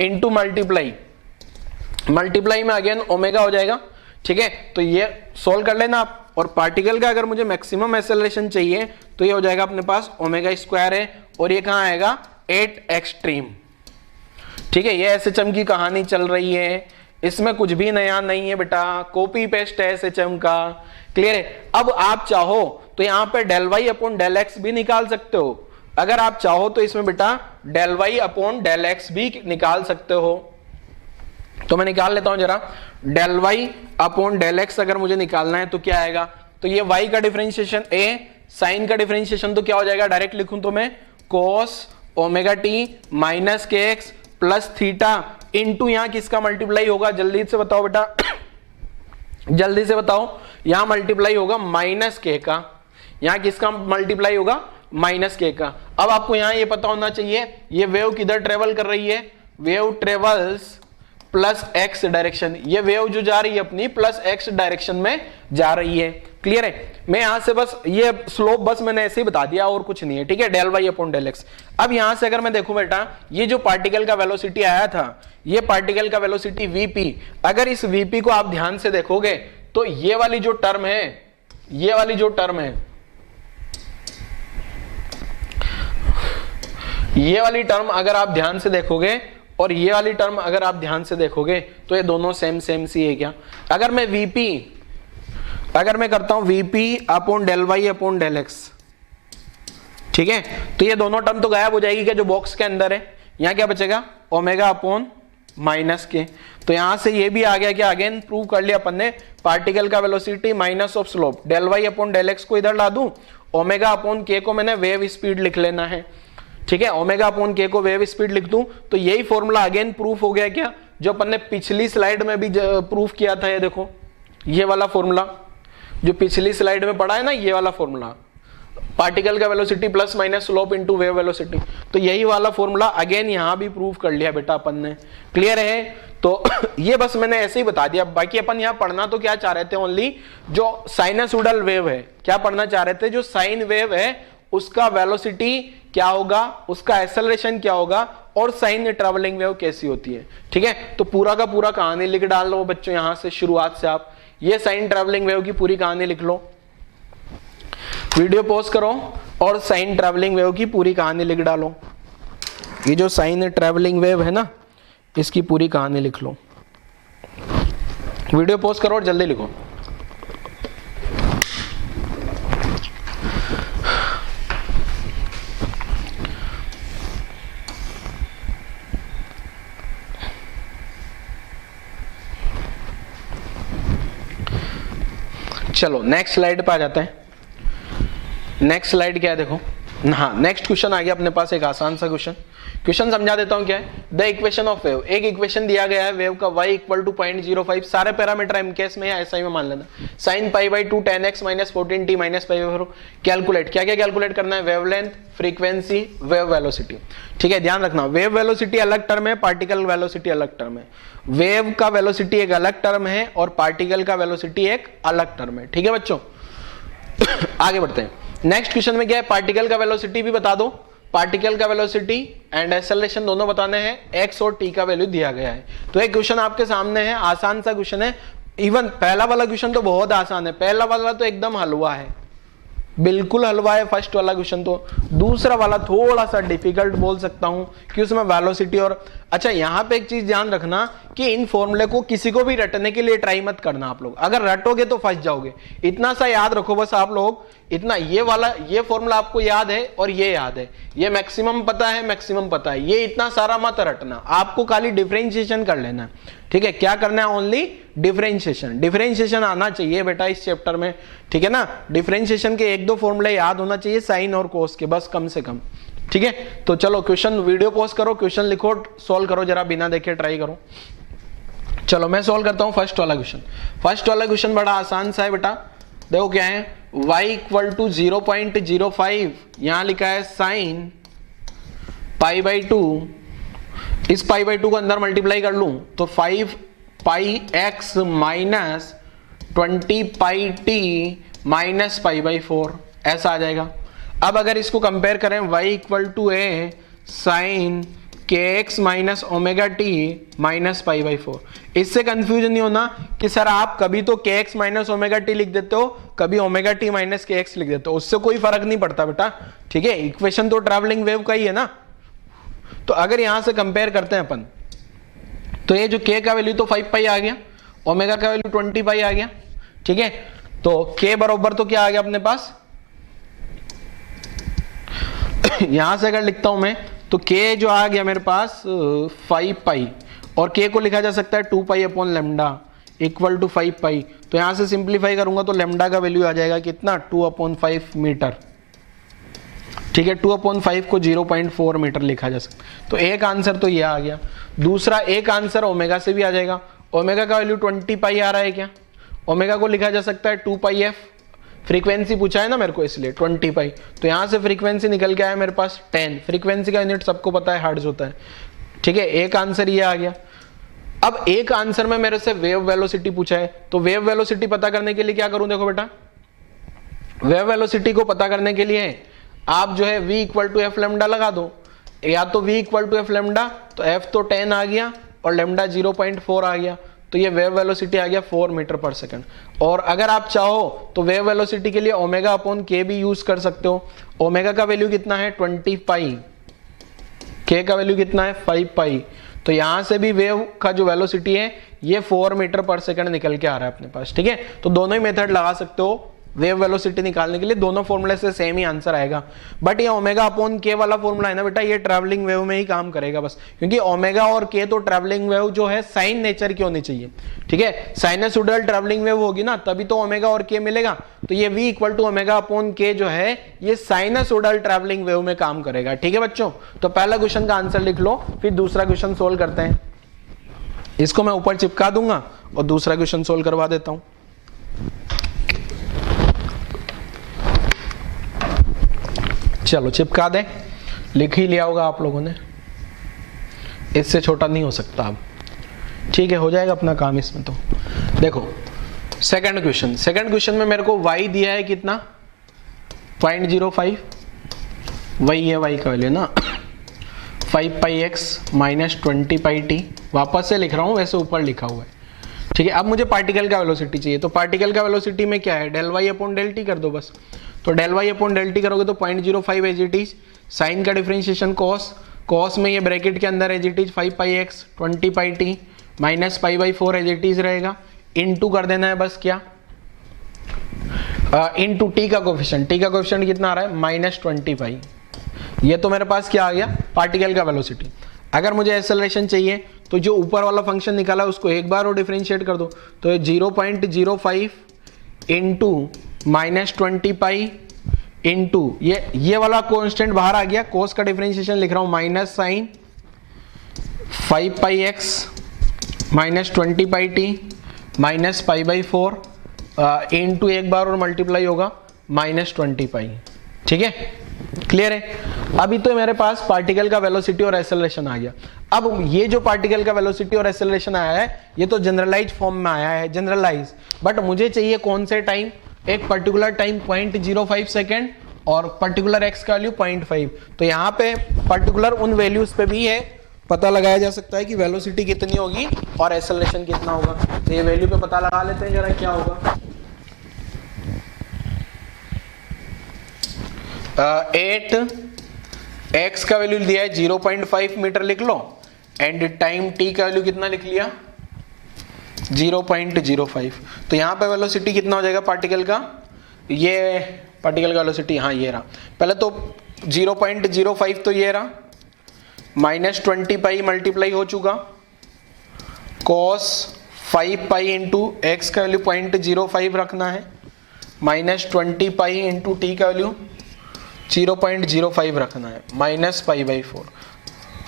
into multiply, multiply में अगेन ओमेगा हो जाएगा। ठीक है, तो ये सोल्व कर लेना आप। और पार्टिकल का अगर मुझे मैक्सिमम एक्सेलरेशन चाहिए तो ये हो जाएगा अपने पास ओमेगा स्क्वायर है, और ये कहां आएगा, 8 एक्सट्रीम। ठीक है, ये एसएचएम की कहानी चल रही है, इसमें कुछ भी नया नहीं है बेटा, कॉपी पेस्ट है एसएचएम का। क्लियर है, अब आप चाहो तो यहाँ पे del Y upon del x भी निकाल सकते हो, अगर आप चाहो तो इसमें बेटा del Y upon del x भी निकाल सकते हो। तो मैं निकाल लेता हूं जरा, del Y upon del x अगर मुझे निकालना है तो क्या आएगा, तो ये y का डिफरेंशिएशन a, साइन का डिफरेंशिएशन तो क्या हो जाएगा, डायरेक्ट लिखूं तो मैं cos ओमेगा टी माइनस के एक्स प्लस थीटा इंटू यहां किसका मल्टीप्लाई होगा, जल्दी से बताओ बेटा जल्दी से बताओ, यहां मल्टीप्लाई होगा माइनस के का, यहां किसका मल्टीप्लाई होगा, माइनस के का। अब आपको यहां ये पता होना चाहिए ये वेव किधर ट्रेवल कर रही है, wave travels plus x direction, ये वेव जो जा रही है अपनी प्लस एक्स डायरेक्शन में जा रही है। क्लियर है, मैं यहां से बस ये स्लोप बस मैंने ऐसे ही बता दिया और कुछ नहीं है। ठीक है, del Y upon del x. अब यहां से अगर मैं देखूं बेटा, ये जो पार्टिकल का वेलोसिटी आया था, ये पार्टिकल का वेलोसिटी वीपी, अगर इस वीपी को आप ध्यान से देखोगे तो ये वाली जो टर्म है, ये वाली जो टर्म है, ये वाली टर्म अगर आप ध्यान से देखोगे और ये वाली टर्म अगर आप ध्यान से देखोगे तो ये दोनों सेम सेम सी है क्या। अगर मैं करता हूं vp upon del Y upon del x, ठीक है, तो ये दोनों टर्म तो गायब हो जाएगी क्या जो बॉक्स के अंदर है। यहां क्या बचेगा, ओमेगा अपॉन माइनस के। तो यहां से ये भी आ गया कि अगेन प्रूव कर लिया अपन ने, पार्टिकल का velocity minus of slope, del Y upon del x को इधर ला दूं, ओमेगा अपॉन के को मैंने वेव स्पीड लिख लेना है, ठीक है, ओमेगा अपॉन के को वेव स्पीड लिख दूं तो यही फॉर्मूला अगेन प्रूफ हो गया क्या जो अपन ने पिछली स्लाइड में भी प्रूफ किया था। ये देखो ये वाला फॉर्मूला जो पिछली स्लाइड में पढ़ा है ना, ये वाला फॉर्मूला, पार्टिकल का velocity plus minus slope into wave velocity, तो यही वाला फॉर्मूला अगेन यहां भी प्रूफ कर लिया बेटा अपन ने। क्लियर है। तो ये बस मैंने ऐसे ही बता दिया, बाकी अपन यहां पढ़ना तो क्या चाह रहे थे, ओनली जो साइनसोइडल वेव है, क्या पढ़ना चाह रहे थे, जो साइन वेव है उसका वेलोसिटी क्या होगा, उसका एक्सेलरेशन क्या होगा और साइन ट्रैवलिंग वेव कैसी होती है। ठीक है, तो पूरा का पूरा कहानी लिख डाल लो बच्चों यहां से, शुरुआत से आप ये साइन ट्रैवलिंग वेव की पूरी कहानी लिख लो, वीडियो पॉज करो और साइन ट्रैवलिंग वेव की पूरी कहानी लिख डालो। ये जो साइन ट्रैवलिंग वेव है ना, इसकी पूरी कहानी लिख लो, वीडियो पॉज करो और जल्दी लिखो। चलो नेक्स्ट स्लाइड पे आ जाते हैं। नेक्स्ट स्लाइड क्या है देखो, हाँ नेक्स्ट क्वेश्चन आ गया अपने पास, एक आसान सा क्वेश्चन समझा देता हूं क्या है। द इक्वेशन ऑफ वेव, एक इक्वेशन दिया गया है वेव का y इक्वल टू 0.05, सारे पैरामीटर एम केस में या ऐसा ही में मान लेना, sine pi by 2 tan x minus 14t minus pi by 4। Calculate, क्या क्या कैलकुलेट करना है, वेवलेंथ, फ्रीक्वेंसी, वेव वेलोसिटी। ठीक है, ध्यान रखना वेव वेलोसिटी अलग टर्म है, पार्टिकल वेलोसिटी अलग टर्म है। वेव का वेलोसिटी एक अलग टर्म है और पार्टिकल का वेलोसिटी एक अलग टर्म है। ठीक है बच्चों, आगे बढ़ते हैं। नेक्स्ट क्वेश्चन में क्या है, पार्टिकल का वेलोसिटी भी बता दो, पार्टिकल का वेलोसिटी एंड एक्सेलरेशन दोनों बताने हैं, x और t का वैल्यू दिया गया है। तो एक क्वेश्चन आपके सामने है, आसान सा क्वेश्चन है, इवन पहला वाला क्वेश्चन तो बहुत आसान है, पहला वाला तो एकदम हलवा है, बिल्कुल हलवा है फर्स्ट वाला क्वेश्चन तो। दूसरा वाला थोड़ा सा डिफिकल्ट बोल सकता हूं कि उसमें वेलोसिटी और, अच्छा यहां पे एक चीज ध्यान रखना कि इन फॉर्मूले को किसी को भी रटने के लिए ट्राई मत करना आप लोग, अगर रटोगे तो फंस जाओगे। इतना सा याद रखो बस आप लोग, इतना ये वाला ये फॉर्मूला आपको याद है और ये याद है, ये मैक्सिमम पता है, मैक्सिमम पता है, ये इतना सारा मत रटना, आपको खाली डिफरेंशिएशन कर लेना। ठीक है, क्या करना है, ओनली डिफरेंशिएशन, डिफरेंशिएशन आना चाहिए बेटा इस चैप्टर में। ठीक है ना, डिफरेंशिएशन के एक दो फॉर्मूले याद होना चाहिए साइन और कोस के, बस कम से कम। ठीक है, तो चलो क्वेश्चन, वीडियो पॉज करो, क्वेश्चन लिखो, सॉल्व करो जरा, बिना देखे ट्राई करो। चलो मैं सॉल्व करता हूं फर्स्ट वाला क्वेश्चन। फर्स्ट वाला क्वेश्चन बड़ा आसान सा है बेटा, देखो क्या है, y इक्वल टू 0.05, यहां लिखा है साइन पाई बाई 2, इस पाई बाई 2 को अंदर मल्टीप्लाई कर लूं तो 5 पाई x minus 20 pi t minus pi by 4 ऐसा आ जाएगा। अब अगर इसको कंपेयर करें, y equal to a sine kx minus omega T minus pi by 4, इससे कंफ्यूजन नहीं होना कि सर आप कभी तो kx माइनस ओमेगा टी लिख देते हो, कभी ओमेगा टी माइनस kx लिख देते हो, उससे कोई फर्क नहीं पड़ता बेटा। ठीक है, इक्वेशन तो ट्रैवलिंग वेव का ही है ना। तो अगर यहां से कंपेयर करते हैं अपन, तो ये जो k का वैल्यू तो 5 पाई आ गया, ओमेगा का वैल्यू 20 पाई आ गया। ठीक है, तो k बराबर तो क्या आ गया अपने पास, यहां से अगर लिखता हूं मैं तो k जो आ गया मेरे पास 5 पाई, और k को लिखा जा सकता है 2 pi upon lambda equal to 5 pi. तो यहां से सिंप्लीफाई करूंगा तो लेमडा का वैल्यू आ जाएगा कितना, 2/5 मीटर। ठीक है, 2/5 को 0.4 मीटर लिखा जा सकता है। तो एक आंसर तो ये आ गया। दूसरा एक आंसर ओमेगा से भी आ जाएगा, ओमेगा का वैल्यू 20 पाई आ रहा है क्या, ओमेगा को लिखा जा सकता है 2 पाई एफ, फ्रीक्वेंसी पूछा है ना मेरे को इसलिए 20 पाई, तो यहां से फ्रीक्वेंसी निकल के आया मेरे पास 10, फ्रीक्वेंसी का यूनिट सबको पता है हर्ट्ज होता है। ठीक है, एक आंसर ये आ गया। अब एक आंसर में मेरे से वेव वेलोसिटी पूछा है, तो वेव वेलोसिटी पता करने के लिए क्या करूं, देखो बेटा वेव वेलोसिटी को पता करने के लिए आप जो है v equal to f lambda लगा दो, या तो v equal to f lambda, तो f तो 10 आ गया और लेमडा 0.4 आ गया, तो ये वेव वेलोसिटी आ गया 4 मीटर पर सेकंड। और अगर आप चाहो तो वेव वेलोसिटी के लिए ओमेगा अपॉन के भी यूज कर सकते हो। ओमेगा का वैल्यू कितना है 20 पाई, k का वैल्यू कितना है 5 पाई, तो यहां से भी वेव का जो वेलोसिटी है ये 4 मीटर पर सेकंड निकल के आ रहा है अपने पास, ठीक है। तो दोनों ही मेथड लगा सकते हो वेव वेलोसिटी निकालने के लिए, दोनों फॉर्मूले से सेम ही आंसर आएगा। बट ये ओमेगा अपॉन के वाला फॉर्मूला है ना बेटा, ये ट्रैवलिंग वेव में ही काम करेगा बस, क्योंकि ओमेगा और के तो ट्रैवलिंग वेव जो है साइन नेचर की होनी चाहिए, ठीक है। साइनसोइडल ट्रैवलिंग वेव होगी ना तभी तो ओमेगा और के मिलेगा, तो ये v equal to omega upon k जो है ये साइनसोइडल ट्रैवलिंग वेव में काम करेगा, ठीक है बच्चों। तो पहला क्वेश्चन का आंसर लिख लो, फिर दूसरा क्वेश्चन सोल्व करते हैं। इसको मैं ऊपर चिपका दूंगा और दूसरा क्वेश्चन सोल्व करवा देता हूं। चलो चिपका दे, लिख ही लिया होगा आप लोगों ने, इससे छोटा नहीं हो सकता अब, ठीक है, हो जाएगा अपना काम इसमें। तो देखो सेकंड क्वेश्चन में मेरे को y दिया है कितना 0.05, वही है y का वैल्यू ना 5 पाई x माइनस 20 पाई t, वापस से लिख रहा हूं वैसे ऊपर लिखा हुआ है, ठीक है। अब मुझे पार्टिकल का वेलोसिटी चाहिए, तो पार्टिकल का वेलोसिटी में क्या है del Y upon del t कर दो बस, तो del Y upon del t करोगे तो 0.05 एज इट इज, साइन का डिफरेंशिएशन कॉस में ये ब्रैकेट के अंदर as it is 5 pi x 20 pi t minus pi by 4 as it is रहेगा, इनटू कर देना है बस क्या इनटू टी का कोफिशिएंट कितना आ रहा है -20 पाई, ये तो मेरे पास क्या आ गया पार्टिकल का वेलोसिटी। अगर मुझे एक्सेलरेशन चाहिए तो जो ऊपर वाला फंक्शन निकाला उसको एक बार और डिफरेंशिएट कर दो, तो 0.05 इंटू -20 पाई इंटू ये वाला कांस्टेंट बाहर आ गया, कोस का डिफरेंशिएशन लिख रहा हूं minus sine 5 pi x -20 pi t minus pi by 4 into एक बार और मल्टीप्लाई होगा -20 पाई, ठीक है, क्लियर है। अभी तो मेरे पास पार्टिकल का वेलोसिटी और एक्सेलरेशन आ गया। अब ये जो पार्टिकल का वेलोसिटी और एक्सेलरेशन आया है ये तो जनरलाइज फॉर्म में आया है, जनरलाइज, बट मुझे चाहिए कौन से टाइम, एक पर्टिकुलर टाइम 0.05 सेकेंड और पर्टिकुलर एक्स का वैल्यू 0.5, तो यहाँ पे पर्टिकुलर उन वैल्यूज पे भी है पता लगाया जा सकता है कि वेलोसिटी कितनी होगी और एक्सेलरेशन कितना होगा। तो ये वैल्यू पे पता लगा लेते हैं जरा क्या होगा। 8 एक्स का वैल्यू दिया है 0.5 मीटर लिख लो, एंड टाइम टी का वैल्यू कितना लिख लिया 0.05, तो यहाँ पे वेलोसिटी कितना हो जाएगा पार्टिकल का, ये पार्टिकल का वेलोसिटी, हाँ ये रहा, पहले तो 0.05 तो ये रहा, -20 पाई मल्टीप्लाई हो चुका, cos 5 पाई इंटू एक्स का वैल्यू 0.05 रखना है, -20 पाई इंटू टी का वैल्यू 0.05 रखना है, माइनस पाई बाई 4।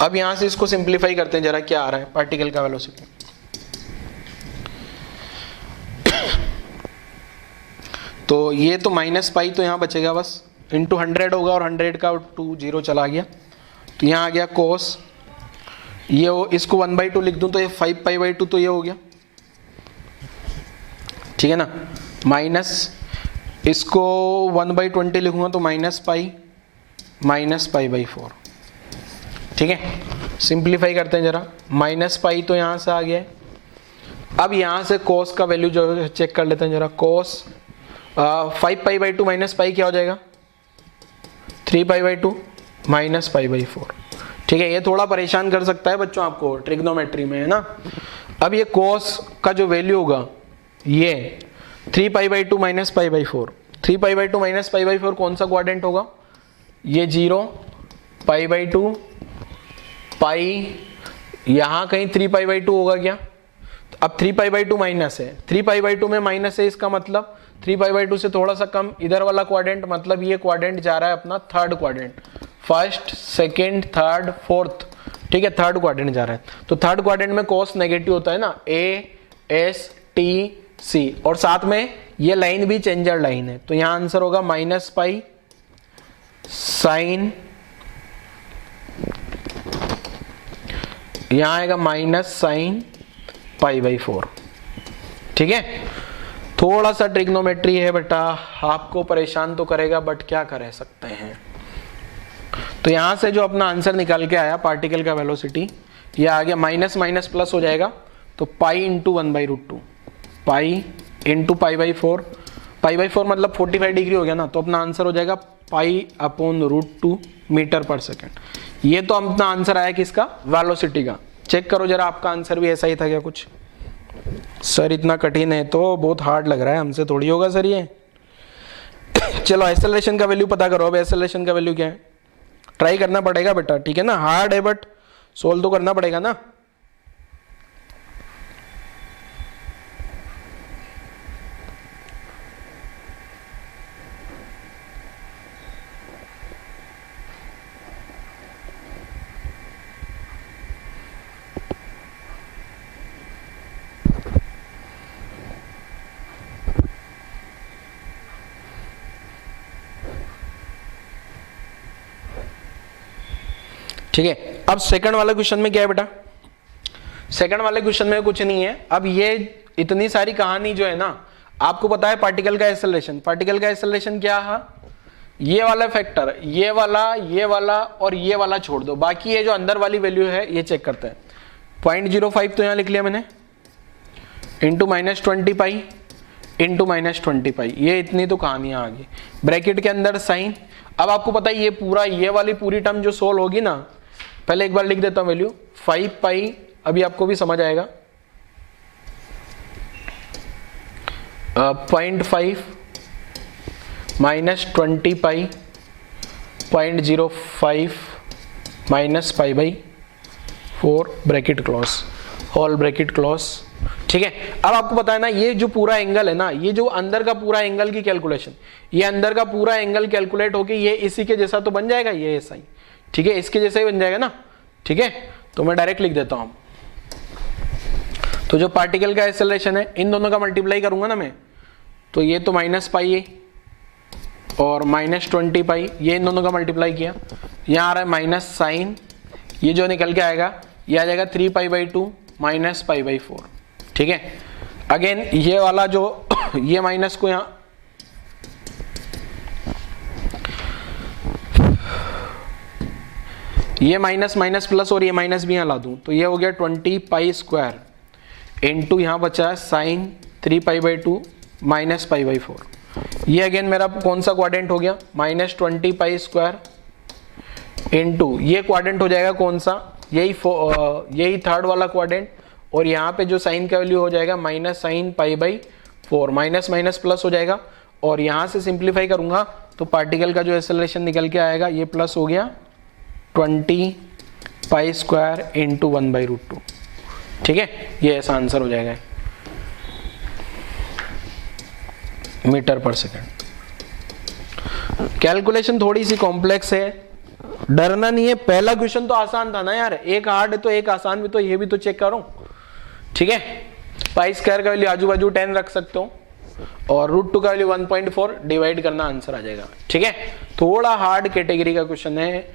अब यहां से इसको सिंप्लीफाई करते हैं जरा क्या आ रहा है पार्टिकल का वेलोसिटी। तो ये तो माइनस पाई तो यहाँ बचेगा बस, इंटू 100 होगा और 100 का 2 0 चला गया, तो यहाँ आ गया कोस, ये इसको 1/2 लिख दूं तो ये 5 पाई बाई 2 तो ये हो गया, ठीक है ना, माइनस इसको 1/20 लिखूंगा तो माइनस पाई बाई 4, ठीक है। सिंप्लीफाई करते हैं जरा, माइनस पाई तो यहाँ से आ गया है। अब यहाँ से कोस का वैल्यू जो है चेक कर लेते हैं जरा, कोस 5 पाई बाई 2 माइनस पाई क्या हो जाएगा 3 pi by 2 minus pi by 4, ठीक है। ये थोड़ा परेशान कर सकता है बच्चों आपको ट्रिग्नोमेट्री में, है ना। अब ये कोस का जो वैल्यू होगा ये 3 pi by 2 minus pi by 4, 3 pi by 2 minus pi by 4 कौन सा क्वाड्रेंट होगा, ये 0 पाई बाई 2 पाई, यहाँ कहीं 3 पाई बाई 2 होगा क्या, अब 3 पाई बाई 2 माइनस है, 3 पाई बाई 2 में माइनस है, इसका मतलब 3 पाई बाई 2 से थोड़ा सा कम इधर वाला क्वाड्रेंट, मतलब ये क्वाड्रेंट जा रहा है अपना third quadrant, first second third fourth, ठीक है, थर्ड क्वाड्रेंट जा रहा है। तो थर्ड क्वाड्रेंट में कोस नेगेटिव होता है ना, ए एस टी सी, और साथ में ये लाइन भी चेंजर लाइन है, तो यहाँ आंसर होगा माइनस पाई साइन, यहाँ आएगा माइनस साइन पाई बाई 4, ठीक है। थोड़ा सा ट्रिग्नोमेट्री है बेटा, आपको परेशान तो करेगा बट क्या कर सकते हैं। तो यहां से जो अपना आंसर निकाल के आया पार्टिकल का वेलोसिटी, ये आ गया माइनस माइनस प्लस हो जाएगा, तो pi into 1/√2, pi into pi by 4, pi by 4 मतलब 45 डिग्री हो गया ना, तो अपना आंसर हो जाएगा pi upon √2 metre per second. ये तो अपना आंसर आया किसका, वेलोसिटी का। चेक करो जरा आपका आंसर भी ऐसा ही था क्या कुछ। सर इतना कठिन है तो बहुत हार्ड लग रहा है, हमसे थोड़ी होगा सर ये। चलो एक्सेलरेशन का वैल्यू पता करो। अब एक्सेलरेशन का वैल्यू क्या है, ट्राई करना पड़ेगा बेटा, ठीक है ना, हार्ड है बट सोल्व तो करना पड़ेगा ना। ठीक है, अब सेकंड वाले क्वेश्चन में क्या है बेटा, सेकंड वाले क्वेश्चन में कुछ नहीं है। अब ये इतनी सारी कहानी जो है ना, आपको पता है पार्टिकल का एक्सेलरेशन, पार्टिकल का एक्सेलरेशन क्या है, ये वाला फैक्टर, ये वाला और ये वाला छोड़ दो, बाकी ये जो अंदर वाली वैल्यू है ये चेक करते हैं। 0.05 तो यहां लिख लिया मैंने, इंटू -20 पाई इंटू -20 पाई, ये इतनी तो कहानियां आ गई। ब्रैकेट के अंदर साइन। अब आपको पता है ये पूरा, ये वाली पूरी टर्म जो सोल्व होगी ना, पहले एक बार लिख देता हूं वैल्यू 5 पाई, अभी आपको भी समझ आएगा, 0.5 -20 pi 0.05 -π/4 bracket close, whole bracket close. ठीक है, अब आपको पता है ना ये जो पूरा एंगल है ना, ये जो अंदर का पूरा एंगल की कैलकुलेशन, ये अंदर का पूरा एंगल कैलकुलेट होके ये इसी के जैसा तो बन जाएगा, ये ऐसा ही, ठीक है, इसके जैसा ही बन जाएगा ना। ठीक है, तो मैं डायरेक्ट लिख देता हूं। तो जो पार्टिकल का एक्सेलरेशन है, इन दोनों का मल्टीप्लाई करूंगा ना मैं, तो ये तो -π है और -20 पाई, ये इन दोनों का मल्टीप्लाई किया, यहाँ आ रहा है माइनस साइन, ये जो निकल के आएगा ये आ जाएगा 3π/2 -π/4। ठीक है, अगेन ये वाला जो ये माइनस को यहाँ, ये माइनस माइनस प्लस और ये माइनस भी यहाँ ला दूं तो ये हो गया 20π² इंटू यहाँ बचा है साइन 3π/2 -π/4। ये अगेन मेरा कौन सा क्वाड्रेंट हो गया, -20π² इंटू ये क्वाड्रेंट हो जाएगा कौन सा, यही थर्ड वाला क्वाड्रेंट, और यहाँ पे जो साइन का वैल्यू हो जाएगा -sin π/4, माइनस माइनस प्लस हो जाएगा, और यहाँ से सिंप्लीफाई करूंगा तो पार्टिकल का जो एक्सेलरेशन निकल के आएगा ये प्लस हो गया 20π² इंटू 1/√2। ठीक है, ये ऐसा आंसर हो जाएगा मीटर पर सेकंड। कैलकुलेशन थोड़ी सी कॉम्प्लेक्स है, डरना नहीं है, पहला क्वेश्चन तो आसान था ना यार, एक हार्ड है तो एक आसान भी, तो ये भी तो चेक करो। ठीक है, π² का वैल्यू आजू बाजू 10 रख सकते हो और √2 का वैल्यू 1.4 डिवाइड करना, आंसर आ जाएगा। ठीक है, थोड़ा हार्ड कैटेगरी का क्वेश्चन है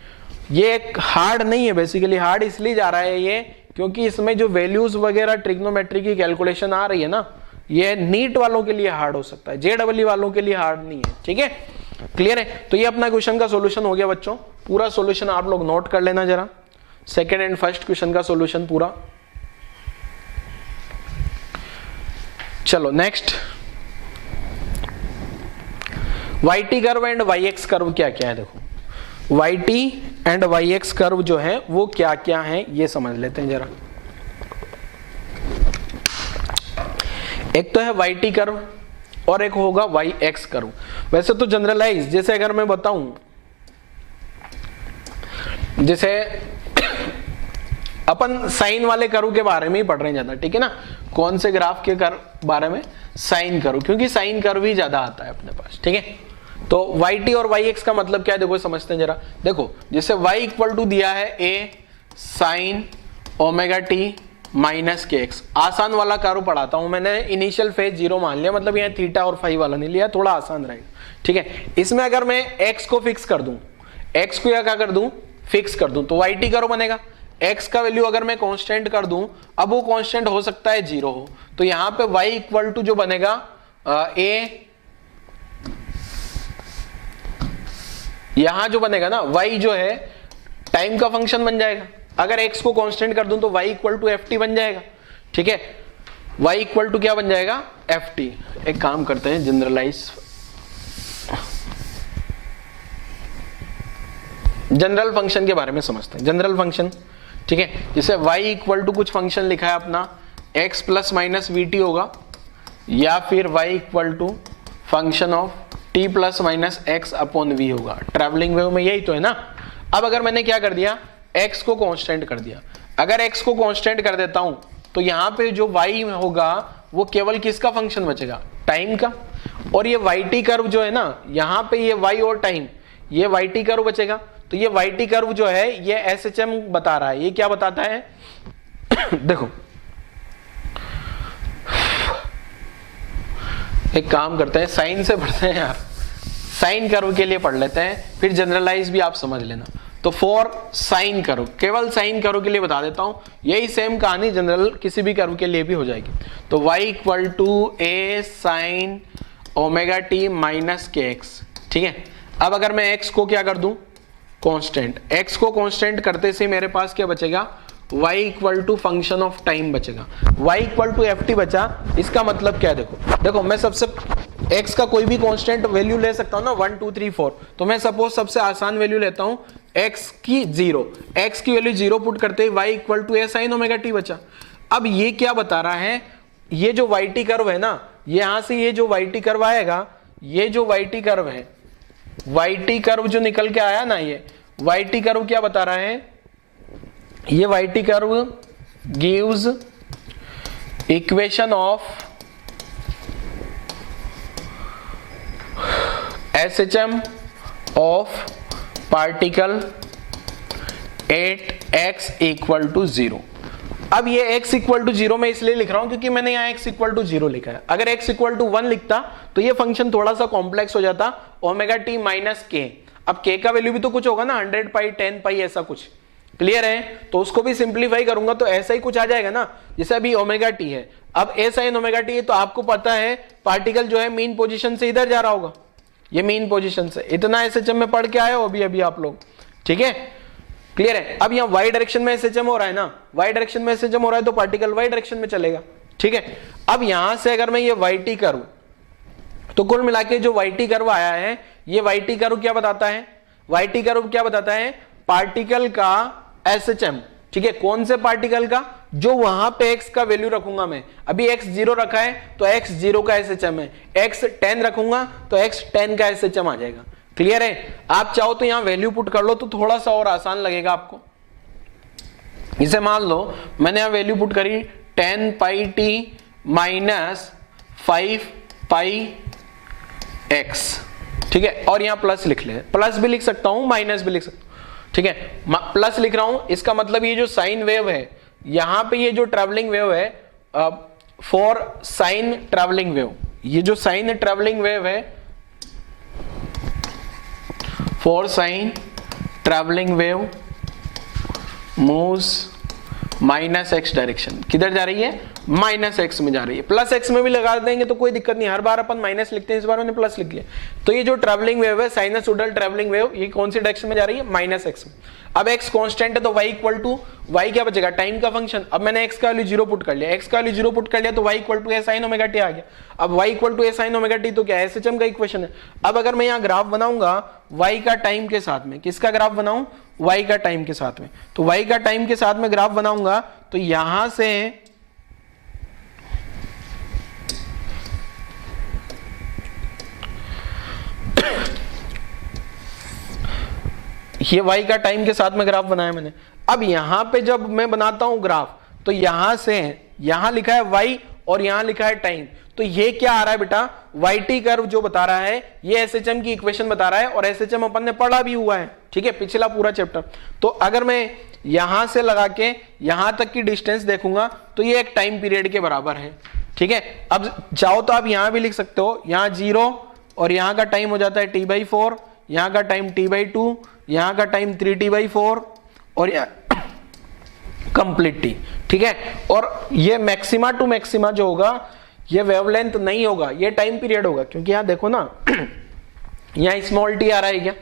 ये, हार्ड नहीं है बेसिकली, हार्ड इसलिए जा रहा है ये क्योंकि इसमें जो वैल्यूज वगैरह ट्रिग्नोमेट्री की कैलकुलेशन आ रही है ना, ये नीट वालों के लिए हार्ड हो सकता है, JEE वालों के लिए हार्ड नहीं है। ठीक है, क्लियर है। तो ये अपना क्वेश्चन का सॉल्यूशन हो गया बच्चों, पूरा सॉल्यूशन आप लोग नोट कर लेना जरा, सेकंड एंड फर्स्ट क्वेश्चन का सॉल्यूशन पूरा। चलो next, YT curve and YX curve क्या क्या है, देखो YT एंड YX कर्व जो है वो क्या क्या है ये समझ लेते हैं जरा। एक तो है YT कर्व और एक होगा YX कर्व। वैसे तो जनरलाइज, जैसे अगर मैं बताऊं, जैसे अपन साइन वाले कर्व के बारे में ही पढ़ रहे हैं ज्यादा, ठीक है ना, कौन से ग्राफ के कर्व बारे में, साइन कर्व, क्योंकि साइन कर्व ही ज्यादा आता है अपने पास। ठीक है, तो YT और YX का मतलब क्या है देखो, समझते हैं जरा। देखो जैसे y इक्वल टू दिया है a sin ωt minus kx, आसान वाला कर्व पढ़ाता हूं मैंने, इनिशियल फेज 0 मान लिया, मतलब यहाँ थीटा और फाई वाला नहीं लिया, थोड़ा आसान रहेगा। ठीक है, इसमें अगर मैं x को फिक्स कर दूं, x को या क्या कर दूं, फिक्स कर दूं, तो YT कर्व बनेगा। x का वैल्यू अगर मैं कांस्टेंट कर दूं, अब वो कांस्टेंट हो सकता है 0 हो, तो यहाँ पे y इक्वल टू जो बनेगा a, यहां जो बनेगा ना y जो है टाइम का फंक्शन बन जाएगा, अगर x को कांस्टेंट कर दूं तो y इक्वल टू ft बन जाएगा। ठीक है, y इक्वल टू क्या बन जाएगा, ft। एक काम करते हैं, जनरल फंक्शन के बारे में समझते हैं। जनरल फंक्शन, ठीक है, जैसे y इक्वल टू कुछ फंक्शन लिखा है अपना x plus minus we t होगा, या फिर y equal to function of t plus minus x upon v होगा। ट्रैवलिंग वेव में यही तो है ना। अब अगर मैंने क्या कर दिया, x को कांस्टेंट कर दिया, अगर x को कांस्टेंट कर देता हूं तो यहाँ पे जो y होगा वो केवल किसका फंक्शन बचेगा, टाइम का। और ये yt कर्व जो है ना, यहाँ पे ये y और टाइम, ये yt कर्व बचेगा। तो ये yt कर्व जो है ये SHM बता रहा है। ये क्या बताता है देखो, एक काम करते हैं, साइन से पढ़ते हैं यार, साइन कर्व के लिए पढ़ लेते हैं, फिर जनरलाइज भी आप समझ लेना। तो फॉर साइन कर्व, केवल साइन कर्व के लिए बता देता हूं, यही सेम कहानी जनरल किसी भी कर्व के लिए भी हो जाएगी। तो y equal to a sine omega T minus के एक्स, ठीक है। अब अगर मैं x को क्या कर दूं, कांस्टेंट, x को कांस्टेंट करते से मेरे पास क्या बचेगा, y equal to function of time बचेगा। y इक्वल टू ft बचा, इसका मतलब क्या है, देखो मैं सबसे x का कोई भी कांस्टेंट वैल्यू ले सकता हूं ना, 1 2 3 4। तो मैं सपोज सबसे आसान वैल्यू लेता हूं x की 0, x की वैल्यू 0 पुट करते ही y equal to a sine omega t बचा। अब ये क्या बता रहा है, ये जो yt कर्व है ना, यहां से ये जो yt कर्व आएगा, ये जो yt कर्व है, yt कर्व जो निकल के आया ना, ये yt कर्व क्या बता रहा है, ये yt curve gives equation of SHM of particle at x equal to 0। अब ये x इक्वल टू 0 मैं इसलिए लिख रहा हूं क्योंकि मैंने यहाँ x इक्वल टू 0 लिखा है। अगर x इक्वल टू 1 लिखता तो ये फंक्शन थोड़ा सा कॉम्प्लेक्स हो जाता, ओमेगा टी माइनस के। अब k का वैल्यू भी तो कुछ होगा ना, 100 पाई 10 पाई ऐसा कुछ, क्लियर है। तो उसको भी सिंप्लीफाई करूंगा तो ऐसा ही कुछ आ जाएगा ना, जैसे अभी ओमेगा टी है, अब a साइन ओमेगा टी है, तो आपको पता है पार्टिकल जो है मीन पोजीशन से इधर जा रहा होगा, ये मीन पोजीशन से। इतना SHM में पढ़ के आए हो अभी आप लोग, ठीक है, क्लियर है। अब यहाँ y डायरेक्शन में SHM हो रहा है ना, y डायरेक्शन में SHM हो रहा है तो पार्टिकल y डायरेक्शन में चलेगा, ठीक है। अब यहां से अगर मैं ये yt करूं तो कुल मिला के जो yt कर्व आया है, ये yt कर्व क्या बताता है, yt कर्व क्या बताता है, पार्टिकल का SHM, ठीक है। कौन से पार्टिकल का, जो वहां पे x का वैल्यू रखूंगा मैं, अभी x 0 रखा है तो x 0 का SHM है, x 10 रखूंगा तो x 10 का SHM आ जाएगा, क्लियर है। आप चाहो तो यहां वैल्यू पुट कर लो तो थोड़ा सा और आसान लगेगा आपको। इसे मान लो मैंने यहां वैल्यू पुट करी 10 पाई टी माइनस 5 पाई x, ठीक है, और यहां प्लस लिख ले, प्लस भी लिख सकता हूं माइनस भी लिख सकता हूं, ठीक है। प्लस लिख रहा हूं, इसका मतलब ये जो साइन वेव है, यहां पे ये जो ट्रैवलिंग वेव है, फॉर साइन ट्रैवलिंग वेव, ये जो साइन ट्रैवलिंग वेव है, for sine travelling wave moves minus x direction, किधर जा रही है, माइनस एक्स में जा रही है। प्लस एक्स में भी लगा देंगे तो कोई दिक्कत नहीं, हर बार अपन माइनस लिखते हैं, इस बार मैंने प्लस लिख लिया। तो ये जो ट्रैवलिंग वेव है, साइनसोइडल ट्रैवलिंग वेव, ये कौन सी डायरेक्शन में जा रही है, माइनस एक्स में। अब x कांस्टेंट है तो y इक्वल टू, y क्या बचेगा, टाइम का फंक्शन। अब मैंने x का वैल्यू 0 पुट कर लिया, x का वैल्यू 0 पुट कर लिया तो y equal to a sin omega t आ गया। अब y equal to a sin omega t तो क्या है, SHM का इक्वेशन है। अब अगर मैं यहाँ ग्राफ बनाऊंगा y का टाइम के साथ में, किसका ग्राफ बनाऊं, y का टाइम के साथ में, तो y का टाइम के साथ में ग्राफ बनाऊंगा तो यहां से ये y का टाइम के साथ में ग्राफ बनाया मैंने। अब यहां पे जब मैं बनाता हूं ग्राफ तो यहां से, यहां लिखा है y और यहां लिखा है टाइम, तो ये क्या आ रहा है बेटा, yt कर्व जो बता रहा है ये SHM की इक्वेशन बता रहा है, और SHM अपन ने पढ़ा भी हुआ है, ठीक है, पिछला पूरा चैप्टर। तो अगर मैं यहां से लगा के यहां तक की डिस्टेंस देखूंगा तो ये एक टाइम पीरियड के बराबर है, ठीक है। अब चाहो तो आप यहां भी लिख सकते हो, यहां 0 और यहां का टाइम हो जाता है t/4, यहां का टाइम t/2, यहां का टाइम 3t/4 और कंप्लीट t, ठीक है। और ये मैक्सिमा टू मैक्सिमा जो होगा ये वेवलेंथ नहीं होगा, ये टाइम पीरियड होगा, क्योंकि यहां देखो ना यहां स्मॉल t आ रहा है क्या,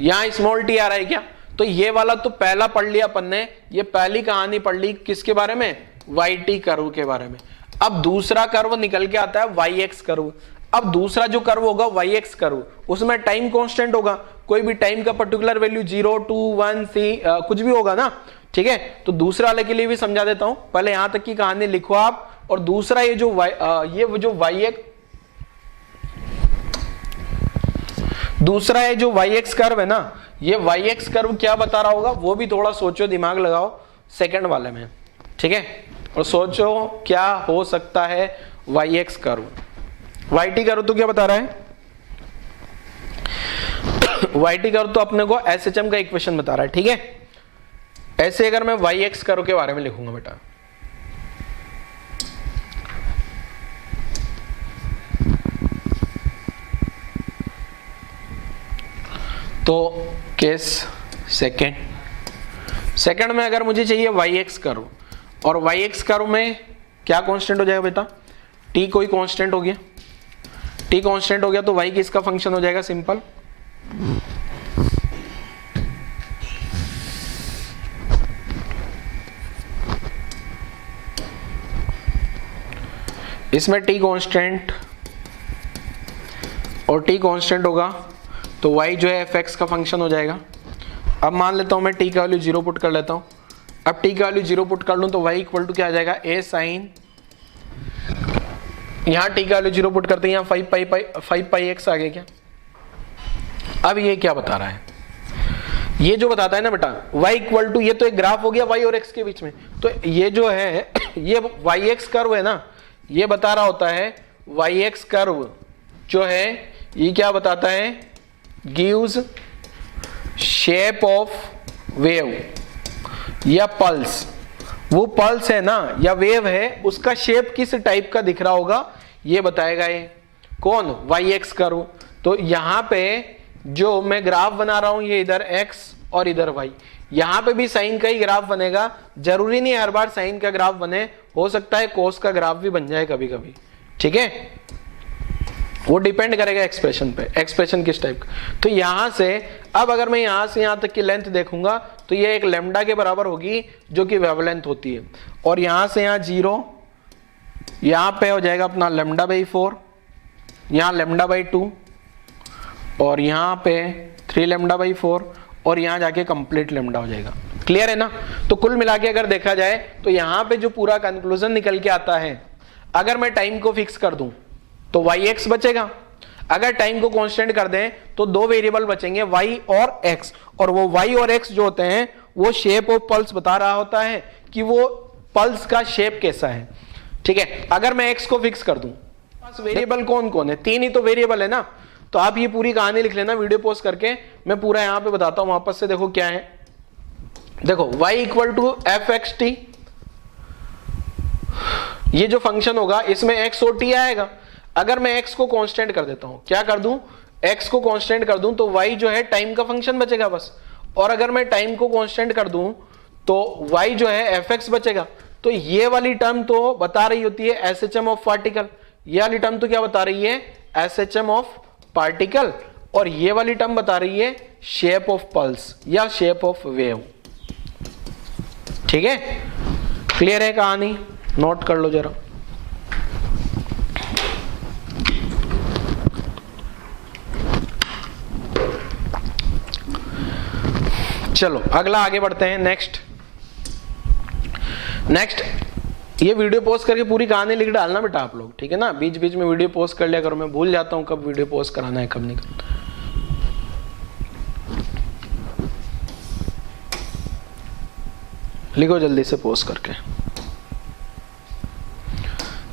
यहां स्मॉल t आ रहा है क्या, तो ये वाला तो पहला पढ़ लिया अपन ने, ये पहली कहानी पढ़ ली किसके बारे में, yt कर्व के बारे में। अब दूसरा कर्व निकल के आता है yx कर्व। अब दूसरा जो कर्व होगा yx कर्व, उसमें टाइम कांस्टेंट होगा। कोई भी टाइम का पर्टिकुलर वैल्यू 0, 2, 1, 3 कुछ भी होगा ना, ठीक है। तो दूसरा वाले के लिए भी समझा देता हूं, पहले यहां तक की कहानी लिखो आप। और दूसरा ये जो दूसरा ये जो वाई एक्स कर्व है ना, ये वाई एक्स कर्व क्या बता रहा होगा वो भी थोड़ा सोचो, दिमाग लगाओ सेकंड वाले में, ठीक है। और सोचो क्या हो सकता है y x curve. Y t curve तो क्या बता रहा है, वाई टी कर्व तो अपने को एस एच एम का इक्वेशन बता रहा है, ठीक है। ऐसे अगर मैं वाई एक्स कर्व के बारे में लिखूंगा बेटा, तो केस सेकंड में अगर मुझे चाहिए वाई एक्स कर्व, और वाई एक्स कर्व में क्या कांस्टेंट हो जाएगा बेटा, टी कोई कांस्टेंट हो गया, टी कांस्टेंट हो गया तो वाई किसका फंक्शन हो जाएगा, सिंपल इसमें टी कांस्टेंट और टी कांस्टेंट होगा तो y जो है एफ एक्स का फंक्शन हो जाएगा। अब मान लेता हूं मैं t का वैल्यू 0 पुट कर लेता हूं। अब t का वैल्यू 0 पुट कर लूं तो y इक्वल टू क्या आ जाएगा, a साइन, यहां t का वैल्यू 0 पुट करते हैं, यहां 5 पाई x आ गया क्या। अब ये क्या बता रहा है, ये जो बताता है ना बेटा y इक्वल टू, ये तो एक ग्राफ हो गया y और x के बीच में, तो ये जो है ये वाई एक्स कर्व है ना, ये बता रहा होता है वाई एक्स कर्व जो है ये क्या बताता है, गिव्स शेप ऑफ वेव या पल्स, वो पल्स है ना या वेव है उसका शेप किस टाइप का दिख रहा होगा ये बताएगा ये कौन, वाई एक्स कर्व। तो यहां पे जो मैं ग्राफ बना रहा हूं ये इधर x और इधर y, यहां पे भी साइन का ही ग्राफ बनेगा, जरूरी नहीं हर बार साइन का ग्राफ बने, हो सकता है कोस का ग्राफ भी बन जाए कभी कभी, ठीक है। वो डिपेंड करेगा एक्सप्रेशन पे, एक्सप्रेशन किस टाइप का। तो यहां से अब अगर मैं यहां से यहां तक की लेंथ देखूंगा तो ये एक लैम्डा के बराबर होगी जो कि वेवलेंथ होती है, और यहां से यहां 0, यहां पे हो जाएगा अपना λ/4, यहां λ/2, और यहां पे 3 λ/4, और यहां जाके कंप्लीट लैम्डा हो जाएगा। क्लियर है ना। तो कुल मिला के अगर देखा जाए तो यहां पे जो पूरा कंक्लूजन निकल के आता है, अगर मैं टाइम को फिक्स कर दूं तो वाई एक्स बचेगा, अगर टाइम को कांस्टेंट कर दें तो दो वेरिएबल बचेंगे y और x, और वो y और x जो होते हैं वो शेप ऑफ पल्स बता रहा होता है कि वो पल्स का शेप कैसा है, ठीक है। अगर मैं x को फिक्स कर दूं, बस वेरिएबल कौन कौन है, 3 ही तो वेरिएबल है ना। तो आप ये पूरी कहानी लिख लेना वीडियो पॉज करके, मैं पूरा यहां पे बताता हूं वापस से। देखो क्या है, देखो y equal to f x t, ये जो फंक्शन होगा इसमें x और t आएगा। अगर मैं x को कांस्टेंट कर देता हूं, क्या कर दूं, x को कांस्टेंट कर दूं तो y जो है टाइम का फंक्शन बचेगा बस, और अगर मैं टाइम को कांस्टेंट कर दूं तो y जो है fx बचेगा। तो ये वाली टर्म तो बता रही होती है एसएचएम ऑफ पार्टिकल, ये वाली टर्म तो क्या बता रही है, एसएचएम ऑफ पार्टिकल, और ये वाली टर्म बता रही है शेप ऑफ पल्स या शेप ऑफ वेव, ठीक है। क्लियर है कहानी, नोट कर लो जरा। चलो अगला आगे बढ़ते हैं। नेक्स्ट ये वीडियो पोस्ट करके पूरी कहानी लिख डालना बेटा आप लोग, ठीक है ना। बीच बीच में वीडियो पोस्ट कर लिया करो, मैं भूल जाता हूं कब वीडियो पोस्ट कराना है कब नहीं करना। लिखो जल्दी से पोस्ट करके।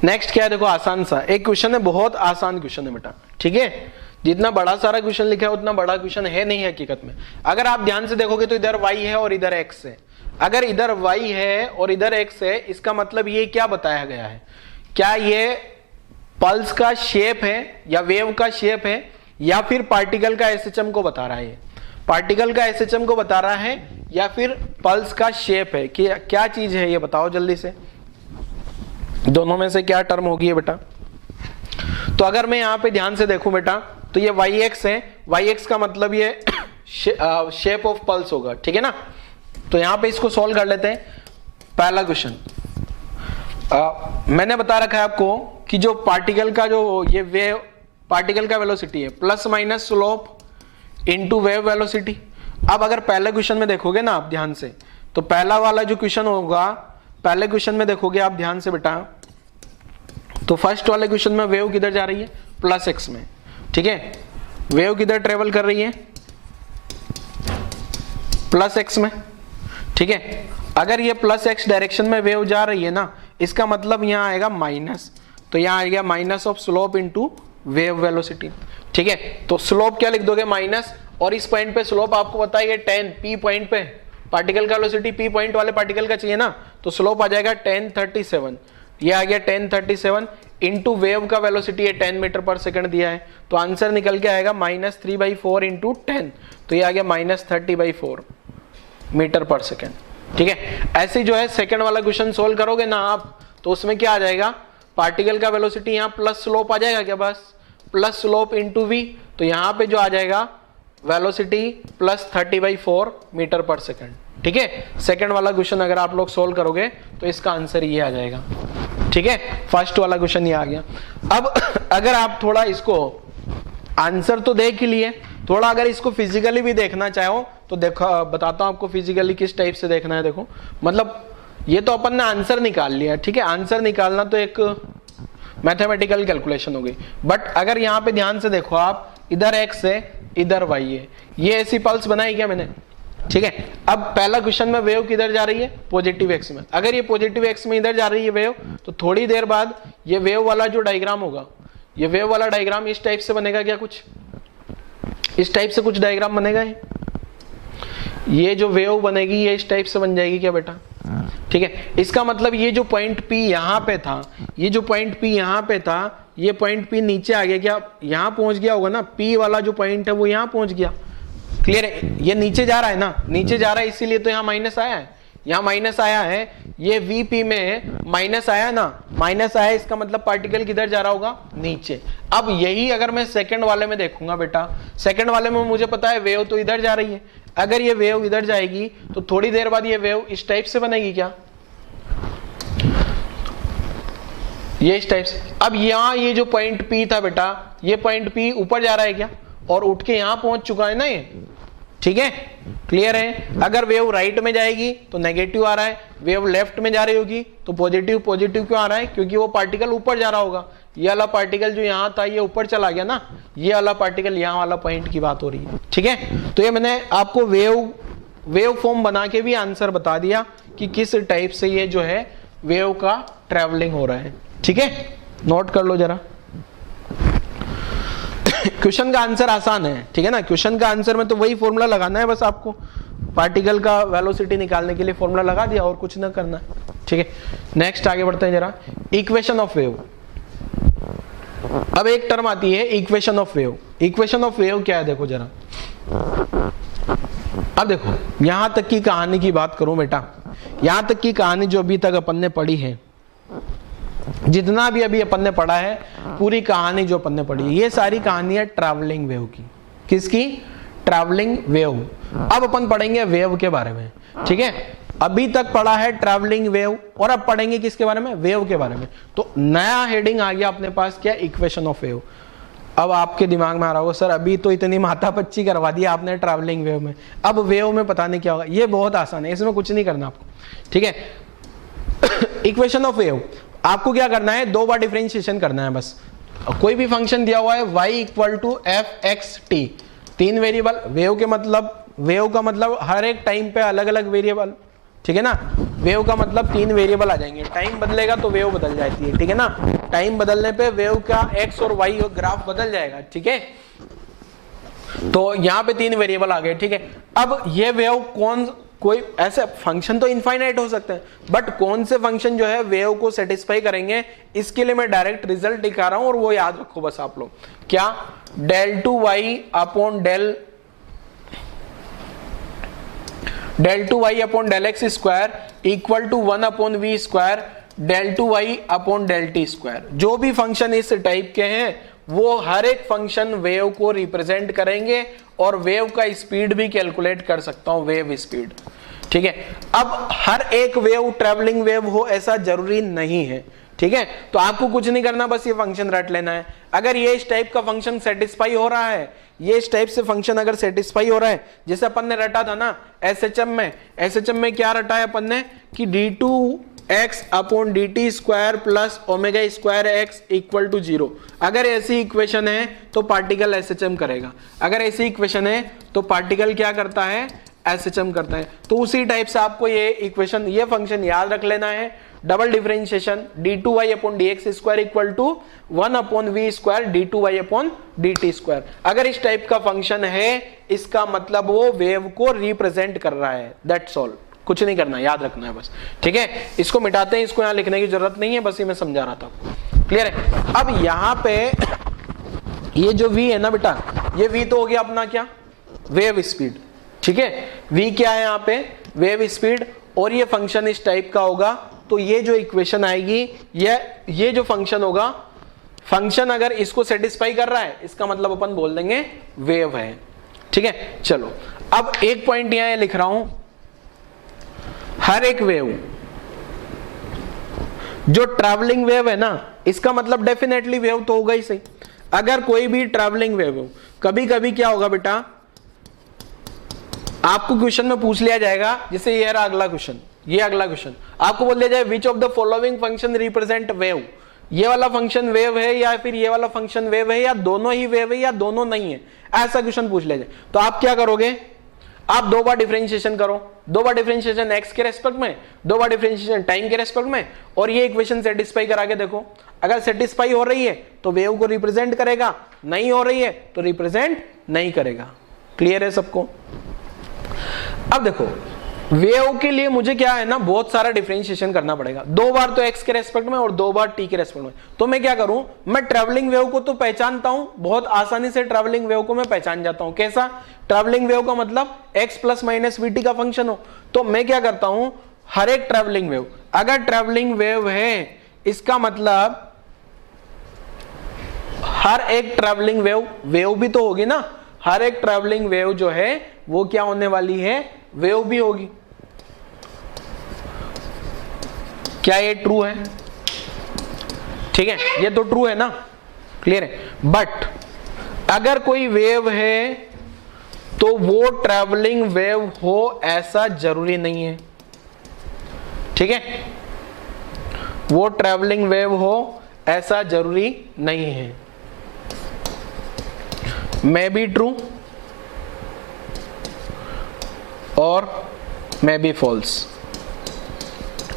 नेक्स्ट क्या है, देखो आसान सा एक क्वेश्चन है, बहुत आसान क्वेश्चन है बेटा, ठीक है। जितना बड़ा सारा क्वेश्चन लिखा है उतना बड़ा क्वेश्चन है नहीं हकीकत में। अगर आप ध्यान से देखोगे तो इधर y है और इधर x है, अगर इधर y है और इधर x है, इसका मतलब ये क्या बताया गया है, क्या ये पल्स का शेप है या वेव का शेप है या फिर पार्टिकल का एसएचएम को बता रहा है, पार्टिकल का एसएचएम को बता रहा है या फिर पल्स का शेप है, कि क्या चीज है ये बताओ जल्दी से, दोनों में से क्या टर्म होगी बेटा। तो अगर मैं यहां पे ध्यान से देखूं बेटा तो ये वाई एक्स है, वाई एक्स का मतलब ये शेप ऑफ पल्स होगा, ठीक है ना। तो यहां पे इसको सॉल्व कर लेते हैं। पहला क्वेश्चन मैंने बता रखा है आपको कि जो पार्टिकल का जो ये वेव पार्टिकल का वेलोसिटी है plus minus slope into wave velocity. अब अगर पहले क्वेश्चन में देखोगे ना आप ध्यान से, तो पहला वाला जो क्वेश्चन होगा, पहले क्वेश्चन में देखोगे आप ध्यान से बेटा, तो फर्स्ट वाले क्वेश्चन में वेव किधर जा रही है, प्लस एक्स में, ठीक है। वेव किधर ट्रेवल कर रही है, प्लस एक्स में, ठीक है। अगर ये प्लस एक्स डायरेक्शन में वेव जा रही है ना, इसका मतलब यहाँ आएगा माइनस, तो यहाँ आएगा minus of slope into wave velocity, ठीक है। तो स्लोप क्या लिख दोगे, माइनस, और इस पॉइंट पे स्लोप आपको पता है ये 10 पी पॉइंट पे, पार्टिकल का वेलोसिटी पी पॉइंट वाले पार्टिकल का चाहिए ना, तो स्लोप आ जाएगा 1037, ये आ गया 1037 इंटू वेव का वेलोसिटी है 10 मीटर पर सेकंड दिया है, तो आंसर निकल के आएगा -3/4 इंटू 10, तो ये आ गया -30/4 मीटर पर सेकंड, ठीक है। ऐसे जो है सेकंड वाला क्वेश्चन सोल्व करोगे ना आप, तो उसमें क्या आ जाएगा, पार्टिकल का वेलोसिटी यहाँ प्लस स्लोप आ जाएगा क्या, बस प्लस स्लोप इंटू वी, तो यहाँ पे जो आ जाएगा वेलोसिटी +30/4 मीटर पर सेकंड, ठीक है। सेकंड वाला क्वेश्चन अगर आप लोग सोल्व करोगे तो इसका आंसर ये आ जाएगा, ठीक है। फर्स्ट वाला क्वेश्चन ये आ गया। अब अगर आप थोड़ा इसको आंसर तो देख ही लिए, थोड़ा अगर इसको फिजिकली भी देखना चाहो तो देखो, बताता हूं आपको फिजिकली किस टाइप से देखना है। देखो, मतलब ये तो अपन ने आंसर निकाल लिया, ठीक है। आंसर निकालना तो एक मैथमेटिकल कैलकुलेशन हो गई, बट अगर यहाँ पे ध्यान से देखो आप, इधर एक्स है इधर वाई है, ये ऐसी पल्स बनाई क्या मैंने, ठीक है। अब पहला क्वेश्चन में वेव किधर जा रही है, पॉजिटिव एक्स में। अगर ये पॉजिटिव एक्स में इधर जा रही है वेव, तो थोड़ी देर बाद ये वेव वाला जो डायग्राम होगा, ये वेव वाला डायग्राम इस टाइप से बनेगा क्या, कुछ इस टाइप से कुछ डायग्राम बनेगा। ये जो वेव बनेगी ये इस टाइप से बन जाएगी क्या बेटा, ठीक है। इसका मतलब ये जो पॉइंट P यहाँ पे था, ये जो पॉइंट P यहाँ पे था, ये पॉइंट P नीचे आ गया क्या, यहाँ पहुंच गया होगा ना, P वाला जो पॉइंट है वो यहाँ पहुंच गया, क्लियर है। ये नीचे जा रहा है ना, नीचे जा रहा है, इसीलिए तो यहाँ माइनस आया है, यहाँ माइनस आया है, ये VP में माइनस आया ना, माइनस आया, इसका मतलब पार्टिकल किधर जा रहा होगा, नीचे। अब यही अगर मैं सेकंड वाले में देखूंगा बेटा, सेकंड वाले में मुझे पता है वेव तो इधर जा रही है, अगर ये वेव इधर जाएगी तो थोड़ी देर बाद ये वेव इस टाइप से बनेगी क्या, ये इस टाइप से। अब यहाँ ये जो पॉइंट P था बेटा, ये पॉइंट P ऊपर जा रहा है क्या, और उठ के यहाँ पहुंच चुका है ना ये, ठीक है, क्लियर है। अगर वेव राइट में जाएगी तो नेगेटिव आ रहा है, वेव लेफ्ट में जा रही होगी तो पॉजिटिव। पॉजिटिव क्यों आ रहा है, क्योंकि वो पार्टिकल ऊपर जा रहा होगा, ये वाला पार्टिकल जो यहाँ था ये ऊपर चला गया ना, ये वाला पार्टिकल यहाँ वाला पॉइंट की बात हो रही है, ठीक है। तो ये मैंने आपको वेव फॉर्म बना के भी आंसर बता दिया कि किस टाइप से ये जो है वेव का ट्रेवलिंग हो रहा है, ठीक है। नोट कर लो जरा, क्वेश्चन का आंसर आसान है, ठीक है ना। क्वेश्चन का आंसर में तो वही फॉर्मूला लगाना है बस आपको, पार्टिकल का वेलोसिटी निकालने के लिए फॉर्मूला लगा दिया और कुछ ना करना, ठीक है। नेक्स्ट आगे बढ़ते हैं जरा, इक्वेशन ऑफ वेव। अब एक टर्म आती है equation of wave. Equation of wave क्या है, देखो जरा। अब देखो, यहां तक की कहानी की बात करूं बेटा, यहां तक की कहानी जो अभी तक अपन ने पढ़ी है, जितना भी अभी अपन ने पढ़ा है, पूरी कहानी जो अपन ने पढ़ी है, ये सारी कहानी है ट्रैवलिंग वेव की। किसकी, ट्रैवलिंग वेव। अब अपन पढ़ेंगे वेव के बारे में, ठीक है। अभी तक पढ़ा है ट्रैवलिंग वेव, और अब पढ़ेंगे किसके बारे में, वेव के बारे में। तो नया हेडिंग आ गया अपने पास, क्या, इक्वेशन ऑफ वेव। अब आपके दिमाग में आ रहा होगा, सर अभी तो इतनी माथापच्ची करवा दी आपने ट्रैवलिंग वेव में, अब वेव में पता नहीं क्या होगा। ये बहुत आसान है, इसमें कुछ नहीं करना आपको, ठीक है। इक्वेशन ऑफ वेव आपको क्या करना है, दो बार डिफरेंशिएशन करना है बस। कोई भी फंक्शन दिया हुआ है y = f(x)t, 3 वेरिएबल। वेव के मतलब, वेव का मतलब हर एक टाइम पे अलग अलग वेरिएबल, ठीक है ना। वेव का मतलब 3 वेरिएबल आ जाएंगे, टाइम बदलेगा तो वेव बदल जाती है, ठीक है ना। टाइम बदलने पे वेव का x और y ग्राफ बदल जाएगा, ठीक है। तो यहाँ पे 3 वेरिएबल आ गए, ठीक है। अब ये वेव कोई ऐसे फंक्शन तो इनफाइनाइट हो सकते हैं, बट कौन से फंक्शन जो है वेव को सेटिस्फाई करेंगे, इसके लिए मैं डायरेक्ट रिजल्ट दिखा रहा हूं, और वो याद रखो बस आप लोग, क्या, del2y upon del x square equal to 1/v² del2y upon del t²। जो भी फंक्शन इस टाइप के हैं वो हर एक फंक्शन वेव को रिप्रेजेंट करेंगे, और वेव का स्पीड भी कैलकुलेट कर सकता हूं, वेव स्पीड, ठीक है। अब हर एक वेव ट्रैवलिंग वेव हो ऐसा जरूरी नहीं है, ठीक है, तो आपको कुछ नहीं करना, बस ये फंक्शन रट लेना है। अगर ये इस टाइप का फंक्शन सेटिस्फाई हो रहा है, ये इस टाइप से फंक्शन अगर सेटिस्फाई हो रहा है, जैसे अपन ने रटा था ना एसएचएम में क्या रटा है अपन ने कि d2x upon dt square plus omega square x equal to 0। अगर ऐसी इक्वेशन है तो पार्टिकल एसएचएम करेगा, अगर ऐसी इक्वेशन है तो पार्टिकल क्या करता है, एसएचएम करता है। तो उसी टाइप से आपको ये इक्वेशन, ये फंक्शन याद रख लेना है। Double differentiation d2y upon dx square equal to 1 upon v square d2y upon dt square. अगर इस टाइप का फंक्शन है, इसका मतलब वो वेव को रिप्रेजेंट कर रहा है, दैट्स ऑल। कुछ नहीं करना, याद रखना है बस, ठीक है। इसको मिटाते हैं, इसको यहां लिखने की जरूरत नहीं है, बस ये मैं समझा रहा था, क्लियर है। अब यहां पे ये जो v है ना बेटा, ये v तो हो गया अपना क्या, वेव स्पीड, ठीक है। v क्या है यहाँ पे, वेव स्पीड, और ये फंक्शन इस टाइप का होगा, तो ये जो इक्वेशन आएगी, ये जो फंक्शन होगा, फंक्शन अगर इसको सेटिस्फाई कर रहा है, इसका मतलब अपन बोल देंगे वेव है, ठीक है। चलो अब एक पॉइंट यहां लिख रहा हूं, हर एक वेव जो ट्रैवलिंग वेव है ना, इसका मतलब डेफिनेटली वेव तो होगा ही सही। अगर कोई भी ट्रैवलिंग वेव हो, कभी कभी क्या होगा बेटा, आपको क्वेश्चन में पूछ लिया जाएगा, जैसे ये रहा अगला क्वेश्चन, ये अगला क्वेश्चन आपको बोल दिया जाए which of the following function represent wave, ये वाला फंक्शन वेव है या फिर ये वाला फंक्शन वेव है, या दोनों ही वेव है या दोनों नहीं है, ऐसा क्वेश्चन पूछ लिया जाए। तो आप क्या करोगे, आप दो बार डिफरेंशिएशन करो, दो बार डिफरेंशिएशन x के रेस्पेक्ट में, दो बार डिफरेंशिएशन टाइम के रेस्पेक्ट में, और ये इक्वेशन सेटिस्फाई करा के देखो। अगर सेटिस्फाई हो रही है तो वेव को रिप्रेजेंट करेगा, नहीं हो रही है तो रिप्रेजेंट नहीं करेगा। क्लियर है सबको। अब देखो वेव के लिए मुझे क्या है ना, बहुत सारा डिफरेंशिएशन करना पड़ेगा, दो बार तो x के रेस्पेक्ट में और दो बार t के रेस्पेक्ट में। तो मैं क्या करूं, मैं ट्रैवलिंग वेव को तो पहचानता हूं, बहुत आसानी से ट्रैवलिंग वेव को मैं पहचान जाता हूं। कैसा, ट्रैवलिंग वेव का मतलब x प्लस माइनस vt का फंक्शन हो। तो मैं क्या करता हूं, हर एक ट्रैवलिंग वेव, अगर ट्रैवलिंग वेव है, इसका मतलब हर एक ट्रैवलिंग वेव भी तो होगी ना, हर एक ट्रैवलिंग वेव जो है वो क्या होने वाली है, वेव भी होगी। क्या ये ट्रू है, ठीक है, ये तो ट्रू है ना, क्लियर है। बट अगर कोई वेव है तो वो ट्रैवलिंग वेव हो ऐसा जरूरी नहीं है, ठीक है, वो ट्रैवलिंग वेव हो ऐसा जरूरी नहीं है। मे बी ट्रू और मे बी फॉल्स,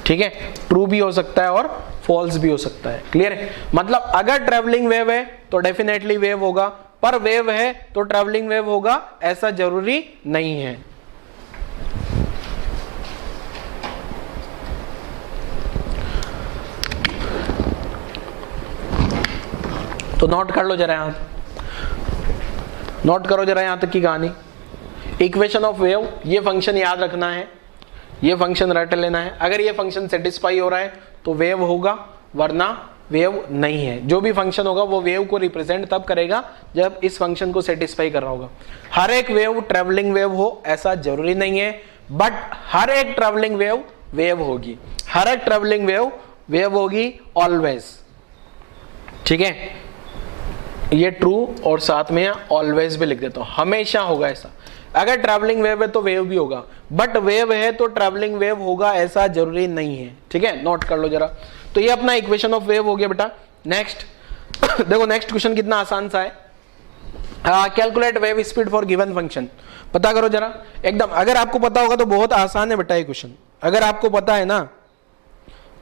ठीक है, ट्रू भी हो सकता है और फॉल्स भी हो सकता है। क्लियर है, मतलब अगर ट्रैवलिंग वेव है तो डेफिनेटली वेव होगा, पर वेव है तो ट्रैवलिंग वेव होगा ऐसा जरूरी नहीं है। तो नोट कर लो जरा, यहां नोट करो जरा यहां तक की कहानी। इक्वेशन ऑफ वेव, ये फंक्शन याद रखना है, ये फंक्शन रट लेना है। अगर ये फंक्शन सेटिस्फाई हो रहा है तो वेव होगा, वरना वेव नहीं है। जो भी फंक्शन होगा वो वेव को रिप्रेजेंट तब करेगा जब इस फंक्शन को सेटिस्फाई कर रहा होगा। हर एक वेव ट्रैवलिंग वेव हो ऐसा जरूरी नहीं है, बट हर एक ट्रैवलिंग वेव वेव होगी, हर एक ट्रैवलिंग वेव होगी ऑलवेज, ठीक है। ये ट्रू और साथ में ऑलवेज भी लिख देता हूं, हमेशा होगा ऐसा। अगर ट्रैवलिंग वेव है तो वेव भी होगा, बट वेव है तो ट्रैवलिंग वेव होगा ऐसा जरूरी नहीं है, ठीक है। नोट कर लो जरा। तो ये अपना इक्वेशन ऑफ वेव हो गया बेटा। नेक्स्ट देखो, नेक्स्ट क्वेश्चन कितना आसान सा है। Calculate wave speed for given function, पता करो जरा एकदम। अगर आपको पता होगा तो बहुत आसान है बेटा ये क्वेश्चन, अगर आपको पता है ना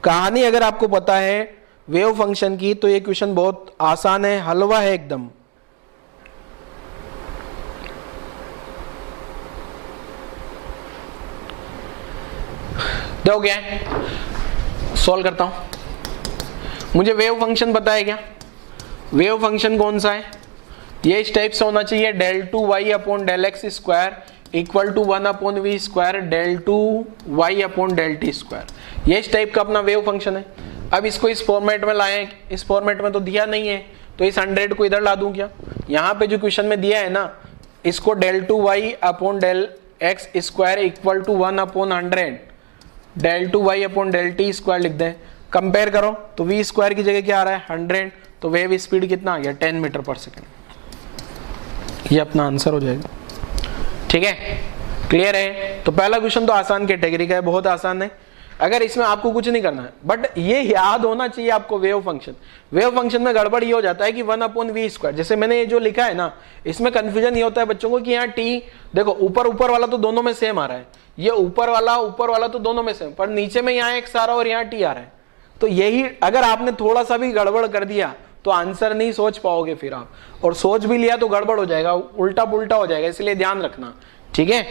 कहानी, अगर आपको पता है वेव फंक्शन की, तो ये क्वेश्चन बहुत आसान है, हलवा है एकदम। देखो क्या है, सॉल्व करता हूं। मुझे वेव फंक्शन पता है क्या, वेव फंक्शन कौन सा है, ये इस टाइप से होना चाहिए, del 2y upon del x square equal to 1 upon v square del 2y upon del t square. ये इस टाइप का अपना वेव फंक्शन है। अब इसको इस फॉर्मेट में लाएं, इस फॉर्मेट में तो दिया नहीं है, तो इस 100 को इधर ला दूं क्या, यहाँ पे जो क्वेश्चन में दिया है ना, इसको del 2y upon del x square equal to 1 upon 100 del 2y upon del t square लिख दें। कंपेयर करो तो v स्क्वायर की जगह क्या आ रहा है 100, तो वेव स्पीड कितना आ गया 10 मीटर पर सेकेंड। ये अपना आंसर हो जाएगा। ठीक है, क्लियर है। तो पहला क्वेश्चन तो आसान कैटेगरी का है, बहुत आसान है, अगर इसमें आपको कुछ नहीं करना है, बट ये याद होना चाहिए आपको वेव फंक्शन में गड़बड़ ये हो जाता है कि 1/v स्क्वायर, जैसे मैंने ये जो लिखा है ना, इसमें कंफ्यूजन ये होता है बच्चों को कि यहाँ t देखो ऊपर वाला तो दोनों में सेम आ रहा है, ये ऊपर वाला तो दोनों में सेम, पर नीचे में यहाँ x आ रहा है और यहाँ t आ रहा है, तो यही अगर आपने थोड़ा सा भी गड़बड़ कर दिया तो आंसर नहीं सोच पाओगे फिर आप, और सोच भी लिया तो गड़बड़ हो जाएगा, उल्टा पुल्टा हो जाएगा, इसलिए ध्यान रखना। ठीक है,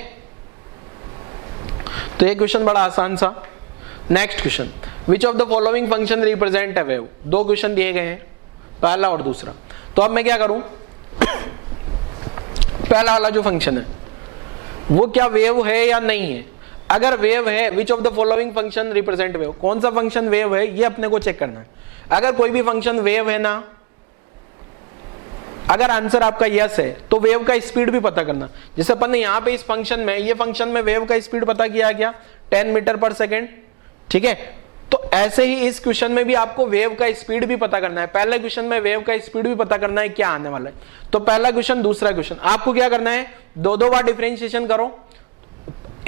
तो ये क्वेश्चन बड़ा आसान सा। Next question, which of the following function represent a wave. दो क्वेश्चन दिए गए हैं, पहला और दूसरा। तो अब मैं क्या करूं, पहला वाला जो फंक्शन है वो क्या वेव है या नहीं है। अगर वेव है, which of the following function represent wave, कौन सा फंक्शन वेव है ये अपने को चेक करना है। अगर कोई भी फंक्शन वेव है ना, अगर आंसर आपका यस है तो वेव का स्पीड भी पता करना। जैसे अपन ने यहां पे इस फंक्शन में, ये फंक्शन में वेव का स्पीड पता किया गया 10 मीटर पर सेकेंड। ठीक है, तो ऐसे ही इस क्वेश्चन में भी आपको वेव का स्पीड भी पता करना है। पहले क्वेश्चन में वेव का स्पीड भी पता करना है क्या आने वाला है। तो पहला क्वेश्चन, दूसरा क्वेश्चन, आपको क्या करना है, दो बार डिफरेंशिएशन करो,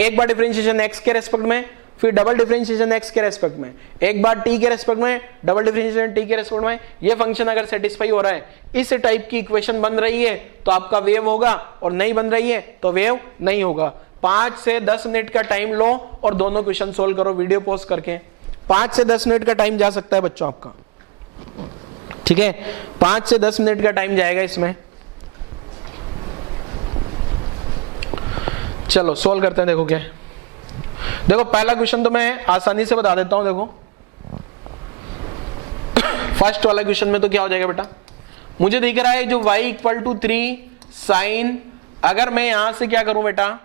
एक बार डिफरेंशिएशन x के रेस्पेक्ट में, फिर डबल डिफरेंशिएशन x के रेस्पेक्ट में, एक बार t के रेस्पेक्ट में, डबल डिफरेंशिएशन t के रेस्पेक्ट में। ये फंक्शन अगर सेटिस्फाई हो रहा है, इस टाइप की इक्वेशन बन रही है तो आपका वेव होगा, और नहीं बन रही है तो वेव नहीं होगा। 5 से 10 मिनट का टाइम लो और दोनों क्वेश्चन सोल्व करो वीडियो पॉज करके। 5 से 10 मिनट का टाइम जा सकता है बच्चों आपका। ठीक है, 5 से 10 मिनट का टाइम जाएगा इसमें। चलो सोल्व करते हैं। देखो क्या है, देखो पहला क्वेश्चन तो मैं आसानी से बता देता हूं। देखो फर्स्ट वाला क्वेश्चन में तो क्या हो जाएगा बेटा, मुझे दिख रहा है जो y = 3 साइन, अगर मैं यहां से क्या करूं बेटा,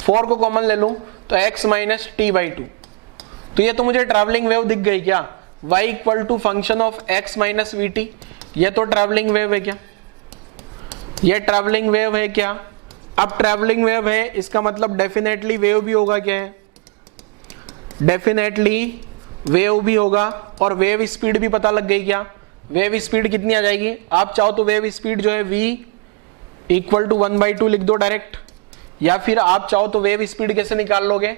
4 को कॉमन ले लूं तो x - t/2, तो ये तो मुझे ट्रैवलिंग वेव दिख गई क्या, y = function of x - vt। ये तो ट्रैवलिंग वेव है क्या, ये ट्रैवलिंग वेव है क्या। अब ट्रैवलिंग वेव है, इसका मतलब डेफिनेटली वेव भी होगा। क्या है, डेफिनेटली वेव भी होगा, और वेव स्पीड भी पता लग गई क्या। वेव स्पीड कितनी आ जाएगी, आप चाहो तो वेव स्पीड जो है v = 1/2 लिख दो डायरेक्ट, या फिर आप चाहो तो वेव स्पीड कैसे निकाल लोगे,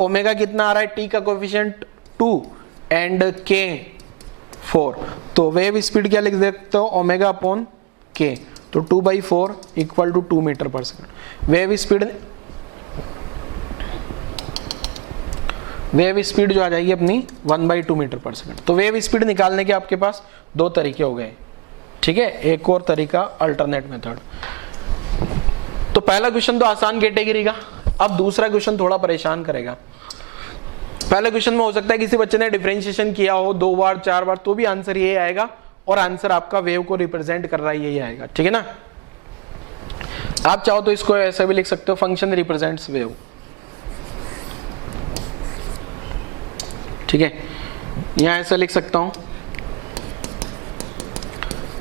ओमेगा कितना आ रहा है, t का कोएफिशिएंट 2 एंड k 4, तो वेव स्पीड क्या लिख सकते हो, ω/k, तो 2/4 = 2 metre per second. Wave speed जो आ जाएगी अपनी 1/2 मीटर पर सेकेंड। तो वेव स्पीड निकालने के आपके पास दो तरीके हो गए। ठीक है, एक और तरीका अल्टरनेट मेथड। तो पहला क्वेश्चन तो आसान कैटेगरी का। अब दूसरा क्वेश्चन थोड़ा परेशान करेगा। पहले क्वेश्चन में हो सकता है किसी बच्चे ने डिफरेंशिएशन किया हो 2 बार 4 बार, तो भी आंसर ये आएगा, और आंसर आपका वेव को रिप्रेजेंट कर रहा है यही आएगा। ठीक है ना, आप चाहो तो इसको ऐसे भी लिख सकते हो, फंक्शन रिप्रेजेंट्स वेव। ठीक है, यहां ऐसा लिख सकता हूं,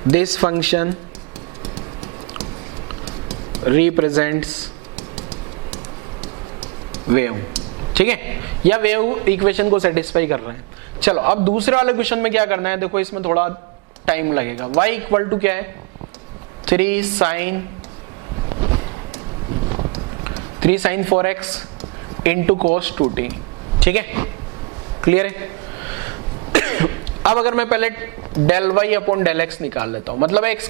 दिस फंक्शन रिप्रेजेंट्स वेव। ठीक है, या वेव इक्वेशन को सेटिस्फाई कर रहे हैं। चलो अब दूसरे वाले क्वेश्चन में क्या करना है, देखो इसमें थोड़ा टाइम लगेगा। y = क्या है, 3 sin 4x × cos 2t। ठीक है, क्लियर है। अब अगर मैं पहले del y/del x निकाल लेता हूं, मतलब x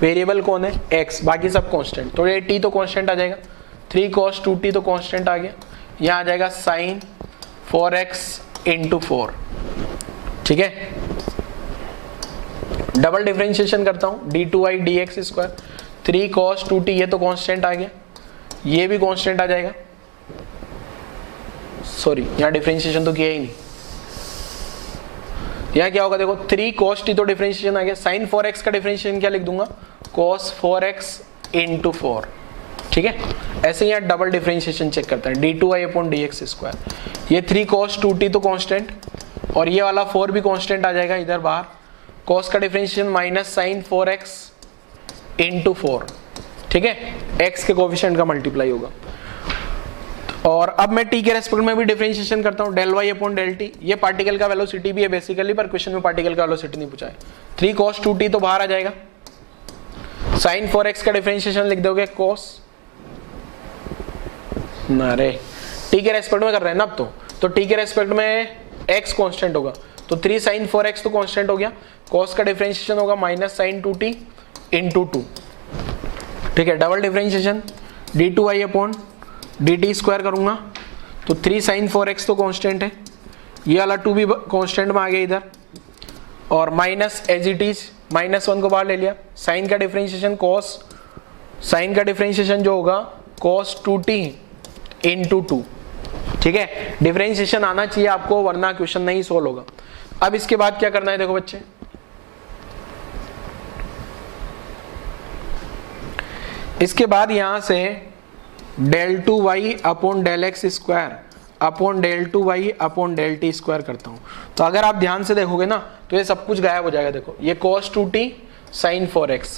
वेरिएबल कौन है, x, बाकी सब कांस्टेंट, तो ये t तो कांस्टेंट आ जाएगा, 3 cos 2t तो कांस्टेंट आ गया, यहां आ जाएगा sin 4x × 4। ठीक है, डबल डिफरेंशिएशन करता हूं, d2y dx², 3 cos 2t, ये तो कांस्टेंट आ गया, ये भी कांस्टेंट आ जाएगा। सॉरी, यहां डिफरेंशिएशन तो किया ही नहीं, यहां क्या होगा देखो, 3 cos t तो डिफरेंशिएशन आ गया, sin 4x का डिफरेंशिएशन क्या लिख दूंगा, cos 4x × 4। ठीक है, ऐसे यहां डबल डिफरेंशिएशन चेक करते हैं, d2y/dx², ये 3 cos 2t तो कांस्टेंट, और ये वाला 4 भी कांस्टेंट आ जाएगा इधर बाहर, cos का डिफरेंशिएशन माइनस sin 4x × 4। ठीक है, x के कोएफिशिएंट का मल्टीप्लाई होगा। और अब मैं टी के रेस्पेक्ट में भी डिफरेंशिएशन करता हूँ, del Y upon del t. ये पार्टिकल का वेलोसिटी भी है बेसिकली, पर क्वेश्चन में पार्टिकल का वेलोसिटी नहीं पूछा है। 3 cos 2t तो बाहर आ जाएगा। sin 4x का डिफरेंशिएशन लिख दोगे cos, अरे टी के रेस्पेक्ट में कर रहे हैं ना अब तो टी के रेस्पेक्ट में x कांस्टेंट होगा, तो 3 sin 4x तो कांस्टेंट हो गया। cos का डिफरेंशिएशन होगा माइनस sin 2t इंटू 2, ठीक है। Double differentiation d2y upon dt square करूंगा, तो 3 sin 4x तो कांस्टेंट है, ये वाला 2 भी कांस्टेंट में आ गया इधर, और माइनस एज इट इज -1 को बाहर ले लिया। साइन का डिफरेंशिएशन cos, साइन का डिफरेंशिएशन जो होगा cos 2t इंटू 2, ठीक है। डिफरेंशिएशन आना चाहिए आपको, वरना क्वेश्चन नहीं सोल्व होगा। अब इसके बाद क्या करना है, देखो बच्चे, इसके बाद यहां से del 2y upon del x square upon del 2y upon del t square करता हूं। तो अगर आप ध्यान से देखोगे ना तो ये सब कुछ गायब हो जाएगा। देखो ये cos 2t sin 4x,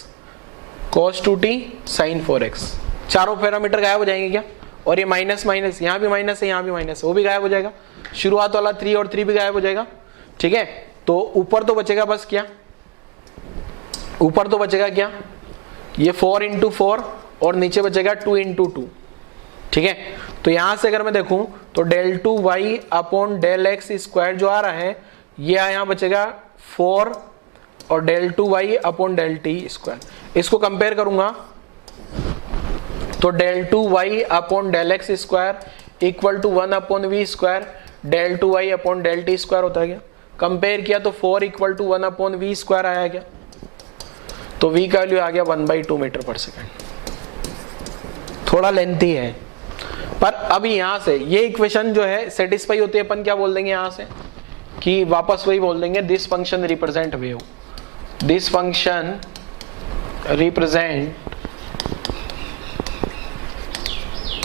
cos 2t sin 4x, चारों पैरामीटर गायब हो जाएंगे क्या? और ये माइनस माइनस, यहाँ भी माइनस है, यहाँ भी माइनस है, वो भी गायब हो जाएगा। शुरुआत वाला 3 और 3 भी गायब हो जाएगा, ठीक है। तो ऊपर तो बचेगा बस क्या, ऊपर तो बचेगा क्या, ये 4 इंटू 4 और नीचे बचेगा 2 इंटू 2, ठीक है। तो यहां से अगर मैं देखूं तो del 2y upon del x square जो आ रहा है, ये यहां बचेगा 4 और del 2y upon del t square. इसको कंपेयर करूंगा तो del 2y upon del x square equal to 1 upon v square del 2y upon del t square होता है क्या? कंपेयर किया तो 4 equal to 1 upon v square आया क्या? तो v का वैल्यू आ गया 1/2 मीटर पर सेकेंड। थोड़ा लेंथी है, पर अब यहां से ये इक्वेशन जो है सेटिस्फाई होती है, अपन क्या बोल देंगे यहां से कि वापस वही बोल देंगे, this function represent wave, this function represent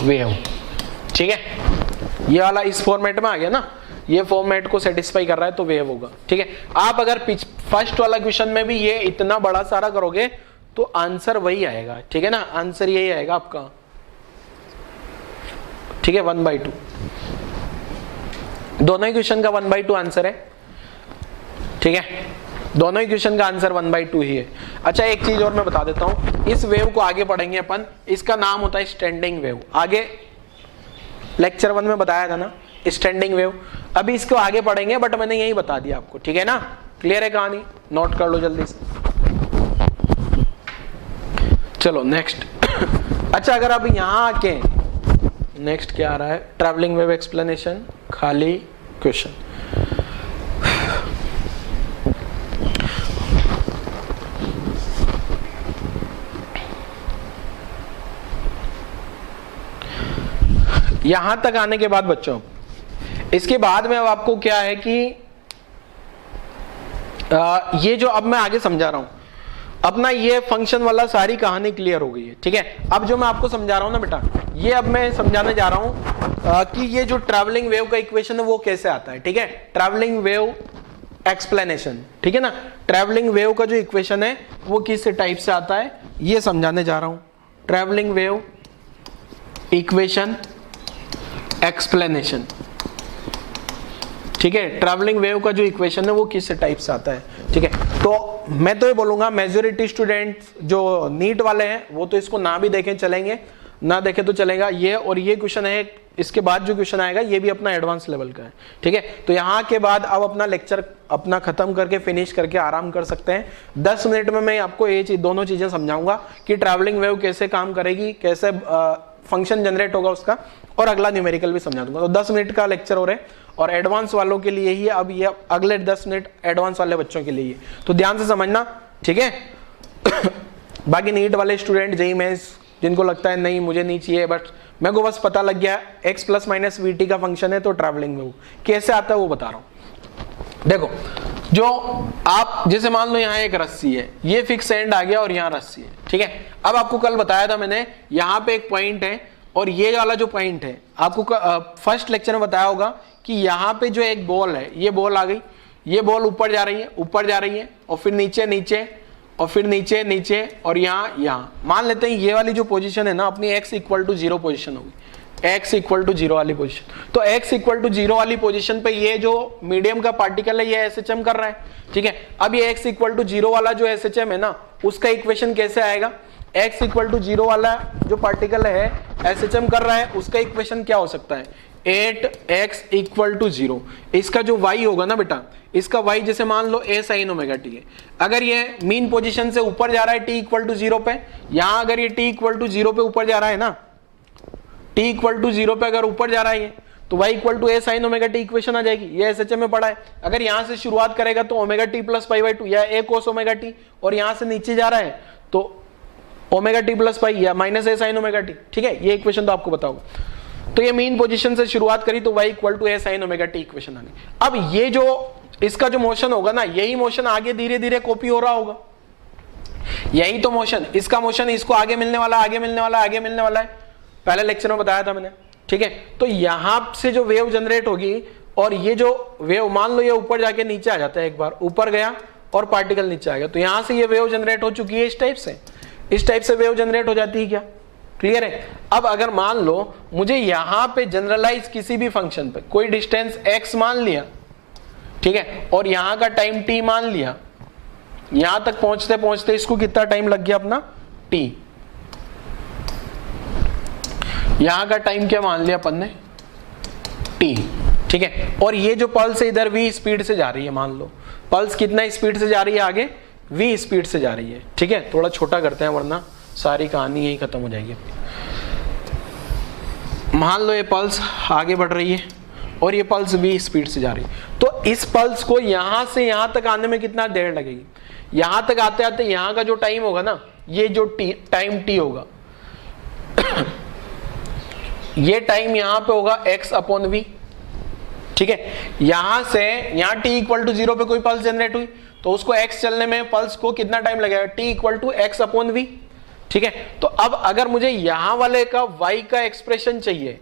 wave, ठीक है। ये वाला इस फॉर्मेट में आ गया ना, ये फॉर्मेट को सेटिस्फाई कर रहा है तो वेव होगा, ठीक है। आप अगर फर्स्ट वाला क्वेश्चन में भी ये इतना बड़ा सारा करोगे तो आंसर वही आएगा, ठीक है ना, आंसर यही आएगा आपका, ठीक है, 1/2। दोनों ही क्वेश्चन का 1/2 आंसर है, ठीक है, दोनों ही क्वेश्चन का आंसर 1/2 ही है। अच्छा एक चीज और मैं बता देता हूं, इस वेव को आगे पढ़ेंगे अपन, इसका नाम होता है स्टैंडिंग वेव। आगे लेक्चर 1 में बताया था ना स्टैंडिंग वेव, अभी इसको आगे पढ़ेंगे, बट मैंने यही बता दिया आपको, ठीक है ना। क्लियर है कहानी, नोट कर लो जल्दी से। चलो नेक्स्ट अच्छा अगर अब यहां आके नेक्स्ट क्या आ रहा है, ट्रैवलिंग वेव एक्सप्लेनेशन, खाली क्वेश्चन। यहां तक आने के बाद बच्चों, इसके बाद में अब आपको क्या है कि ये जो अब मैं आगे समझा रहा हूं, अपना ये फंक्शन वाला सारी कहानी क्लियर हो गई है, ठीक है। अब जो मैं आपको समझा रहा हूं ना बेटा, ये अब मैं समझाने जा रहा हूं कि ये जो ट्रैवलिंग वेव का इक्वेशन है वो कैसे आता है, ठीक है। ट्रैवलिंग वेव एक्सप्लेनेशन, ठीक है ना। ट्रैवलिंग वेव का जो इक्वेशन है वो किस टाइप से आता है ये समझाने जा रहा हूं। ट्रैवलिंग वेव इक्वेशन एक्सप्लेनेशन, ठीक है। ट्रैवलिंग वेव का जो इक्वेशन है वो किस टाइप से आता है, ठीक है। तो मैं तो ये बोलूंगा मेजॉरिटी स्टूडेंट्स जो नीट वाले हैं वो तो इसको ना भी देखें चलेंगे, ना देखें तो चलेगा। ये और ये क्वेश्चन है, इसके बाद जो क्वेश्चन आएगा ये भी अपना एडवांस लेवल का है, ठीक है। तो यहाँ के बाद अब अपना लेक्चर अपना खत्म करके फिनिश करके आराम कर सकते हैं। 10 मिनट में मैं आपको ये दोनों चीजें समझाऊंगा कि ट्रैवलिंग वेव कैसे काम करेगी, कैसे फंक्शन जनरेट होगा उसका, और अगला न्यूमेरिकल भी समझा दूंगा। तो 10 मिनट का लेक्चर हो रहा है और एडवांस वालों के लिए ही, अब ये अगले 10 मिनट एडवांस वाले बच्चों के लिए, तो ध्यान से समझना, ठीक है। बाकी नीट वाले स्टूडेंट, जेईई मेंस, जिनको लगता है नहीं मुझे नहीं चाहिए, बट मेरे को बस पता लग गया x plus minus we T का फंक्शन है, तो ट्रैवलिंग में वो कैसे आता है वो बता रहा हूं। देखो जो आप जैसे मान लो यहाँ एक रस्सी है, ये फिक्स एंड आ गया और यहाँ रस्सी है, ठीक है। अब आपको कल बताया था मैंने, यहाँ पे एक पॉइंट है और ये वाला जो पॉइंट है आपको फर्स्ट लेक्चर में बताया होगा कि यहाँ पे जो एक बॉल है, ये बॉल आ गई, ये बॉल ऊपर जा रही है, ऊपर जा रही है, और फिर नीचे नीचे, और फिर नीचे नीचे, और यहाँ यहाँ मान लेते हैं ये वाली जो पोजीशन है ना अपनी x इक्वल टू 0 पोजीशन होगी, x इक्वल टू जीरो वाली पोजीशन। तो x इक्वल टू जीरो वाली पोजीशन पे ये जो मीडियम का पार्टिकल है ये SHM कर रहा है, ठीक है। अब ये x इक्वल टू जीरो वाला जो SHM है ना, उसका इक्वेशन कैसे आएगा? x इक्वल टू जीरो वाला जो पार्टिकल है SHM कर रहा है, उसका इक्वेशन क्या हो सकता है? 8x equal to zero. इसका जो y होगा ना बेटा, इसका y जैसे मान लो a sin ओमेगा t है। अगर ये मीन पोजीशन से ऊपर जा रहा है t इक्वल टू जीरो पे, यहां अगर ये t इक्वल टू जीरो पे ऊपर जा रहा है ना, t इक्वल टू जीरो पे अगर ऊपर जा रहा है तो y equal to a sin omega t equation आ जाएगी। ये SHM में पड़ा है। अगर यहां से शुरुआत करेगा तो omega t plus pi by 2 या a cos ओमेगा t, और यहां से नीचे जा रहा है तो ओमेगा t प्लस पाई या minus a sin omega t, ठीक है। ये इक्वेशन तो आपको बताओगे। तो ये मीन पोजीशन से शुरुआत करी तो y equal to a sin omega t equation आ गई। अब ये जो इसका जो मोशन होगा ना, यही मोशन आगे धीरे धीरे कॉपी हो रहा होगा। यही तो मोशन, इसका मोशन इसको आगे मिलने वाला, आगे मिलने वाला, आगे मिलने वाला है। पहले लेक्चर में बताया था मैंने, ठीक है। तो यहां से जो वेव जनरेट होगी, और ये जो वेव मान लो ये ऊपर जाके नीचे आ जाता है, एक बार ऊपर गया और पार्टिकल नीचे आ गया, तो यहां से ये वेव जनरेट हो चुकी है इस टाइप से वेव जनरेट हो जाती है क्या? क्लियर है। अब अगर मान लो मुझे यहां पे जनरलाइज किसी भी फंक्शन पे कोई डिस्टेंस x मान लिया, ठीक है, और यहां का टाइम t मान लिया, यहां तक पहुंचते पहुंचते इसको कितना टाइम लग गया अपना? t। यहां का टाइम क्या मान लिया अपन ने? t, ठीक है। और ये जो पल्स है इधर v स्पीड से जा रही है, मान लो पल्स कितना स्पीड से जा रही है आगे? v स्पीड से जा रही है, ठीक है। थोड़ा छोटा करते हैं वरना सारी कहानी यही खत्म हो जाएगी। मान लो ये पल्स आगे बढ़ रही है और ये पल्स v स्पीड से जा रही है, तो इस पल्स को यहां से यहां तक आने में कितना देर लगेगी? यहां तक आते आते यहां का जो टाइम होगा ना, ये जो टाइम t होगा ये टाइम यहां पे होगा x अपॉन v, ठीक है। यहां से यहां t इक्वल टू जीरो पे कोई पल्स जनरेट हुई तो उसको x चलने में पल्स को कितना टाइम लगेगा? t equal to x upon v, ठीक है। तो अब अगर मुझे यहां वाले का y का एक्सप्रेशन चाहिए,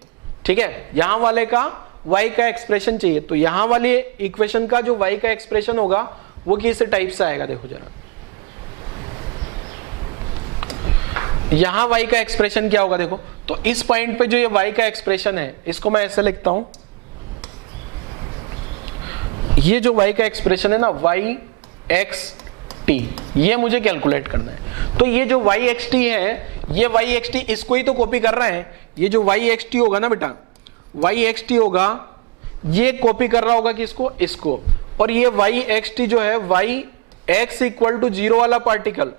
ठीक है, यहां वाले का y का एक्सप्रेशन चाहिए, तो यहां वाली इक्वेशन का जो y का एक्सप्रेशन होगा वो किस टाइप से आएगा? देखो जरा, यहां y का एक्सप्रेशन क्या होगा? देखो, तो इस पॉइंट पे जो ये y का एक्सप्रेशन है, इसको मैं ऐसे लिखता हूं, ये जो y का एक्सप्रेशन है ना, y x t, ये मुझे कैलकुलेट करना है। तो ये जो y x t है, ये y x t इसको ही तो कॉपी कर रहा है। ये जो y x t होगा ना बेटा, y x t होगा, ये कॉपी कर रहा होगा किसको? इसको। और ये y x t जो है, y x equal to zero वाला particle,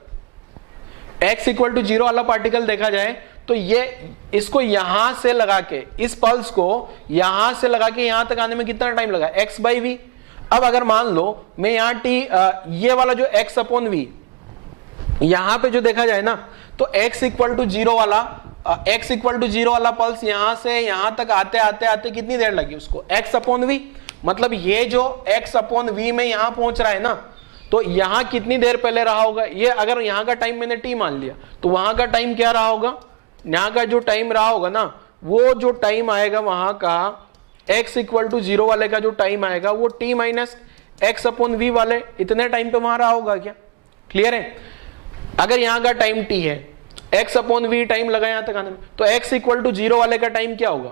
x equal to zero वाला पार्टिकल देखा जाए तो ये इसको यहां से लगा के, इस पल्स को यहां से लगा के यहां तक आने में कितना टाइम लगा? x by v. अब अगर मान लो मैं यहां t, ये वाला जो x अपॉन वी, यहां पे जो देखा जाए ना, तो x इक्वल टू जीरो वाला, x इक्वल टू जीरो वाला पल्स यहां से यहां तक आते आते आते कितनी देर लगी उसको? x upon v. मतलब ये जो x अपॉन वी में यहां पहुंच रहा है ना, तो यहां कितनी देर पहले रहा होगा? ये अगर यहां का टाइम मैंने t मान लिया, तो वहां का टाइम क्या रहा होगा? यहां का जो टाइम रहा होगा ना, वो जो टाइम आएगा वहां का x इक्वल टू जीरो वाले का जो टाइम आएगा वो t minus x upon v वाले इतने टाइम पे वहां रहा होगा क्या? क्लियर है। अगर यहाँ का टाइम t है, x अपॉन वी टाइम लगा यहाँ तक आने में, तो x इक्वल टू जीरो वाले का टाइम क्या होगा?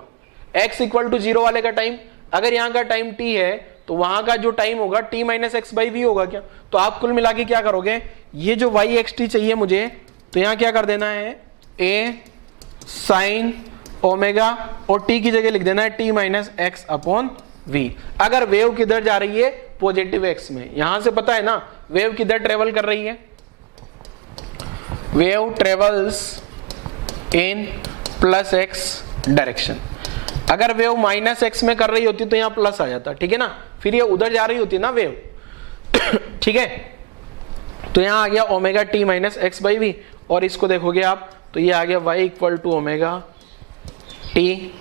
x इक्वल टू जीरो वाले का टाइम, अगर यहाँ का टाइम t है तो वहां का जो टाइम होगा t minus x by v होगा क्या? तो आप कुल मिला के क्या करोगे? ये जो y एक्स टी चाहिए मुझे, तो यहाँ क्या कर देना है? a साइन ओमेगा, और t की जगह लिख देना है t minus x upon v. अगर वेव किधर जा रही है? पॉजिटिव x में। यहां से पता है ना वेव किधर ट्रेवल कर रही है? Wave travels in plus x direction. अगर वेव माइनस एक्स में कर रही होती तो यहाँ प्लस आ जाता, ठीक है ना, फिर ये उधर जा रही होती ना वेव ठीक है। तो यहाँ आ गया omega T minus x by v, और इसको देखोगे आप तो ये आ गया y equal to omega T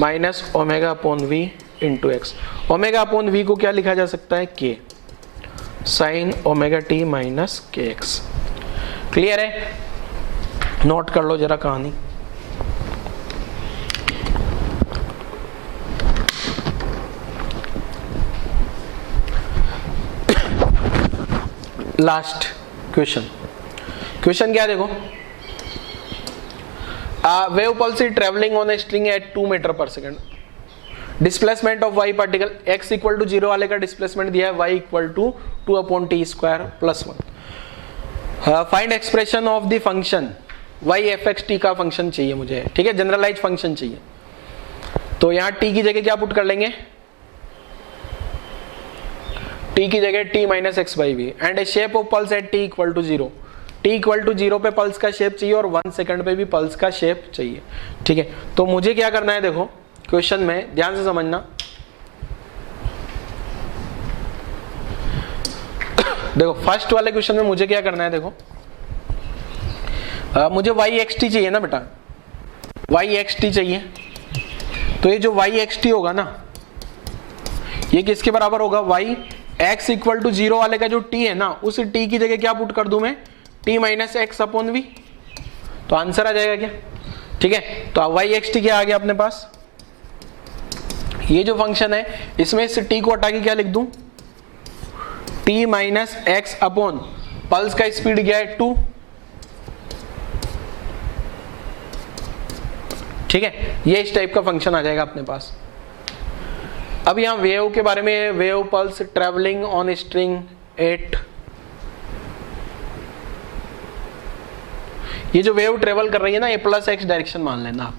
minus omega upon v into x. Omega upon v को क्या लिखा जा सकता है? k sine omega T minus के एक्स। क्लियर है? नोट कर लो जरा कहानी। लास्ट क्वेश्चन क्या है? देखो, wave pulse is travelling on a string at 2 metre per second. Displacement of y particle, x equal to 0 वाले का डिस्प्लेसमेंट दिया है y equal to 2/t² plus 1। Find expression of the function y f(x)t का फंक्शन चाहिए मुझे, ठीक है, जनरलाइज फंक्शन चाहिए। तो यहाँ t की जगह क्या पुट कर लेंगे, t की जगह t minus x by v and a shape of pulse at t equal to 0। t equal to 0 पे पल्स का शेप चाहिए और 1 सेकंड पे भी पल्स का शेप चाहिए, ठीक है। तो मुझे क्या करना है, देखो क्वेश्चन में ध्यान से समझना। देखो फर्स्ट वाले क्वेश्चन में मुझे क्या करना है, देखो मुझे y(xt) चाहिए ना बेटा, y(xt) चाहिए। तो ये जो y(xt) होगा ना, ये किसके बराबर होगा, y x इक्वल टू 0 वाले का जो t है ना, उस t की जगह क्या पुट कर दूं मैं, t minus x upon v. तो आंसर आ जाएगा क्या, ठीक है। तो y(xt) क्या आ गया अपने पास, ये जो फंक्शन है इसमें इस t को हटा के क्या लिख दूं, t minus x upon pulse का स्पीड क्या है 2, ठीक है। ये इस टाइप का फंक्शन आ जाएगा अपने पास। अब यहां वेव के बारे में, wave pulse travelling on string at, ये जो वेव ट्रेवल कर रही है ना, ये प्लस एक्स डायरेक्शन मान लेना आप,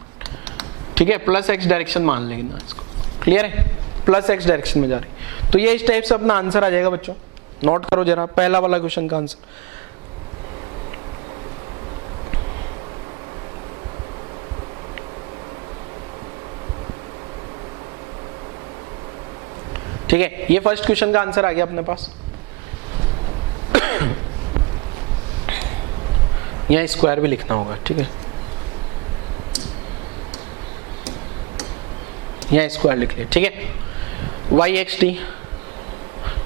ठीक है, प्लस एक्स डायरेक्शन मान लेना इसको, क्लियर है, प्लस एक्स डायरेक्शन में जा रही। तो ये इस टाइप से अपना आंसर आ जाएगा बच्चों, नोट करो जरा पहला वाला क्वेश्चन का आंसर। ठीक है, ये फर्स्ट क्वेश्चन का आंसर आ गया अपने पास। यहाँ स्क्वायर भी लिखना होगा, ठीक है, यहाँ स्क्वायर लिख लिया, ठीक है। y(xt),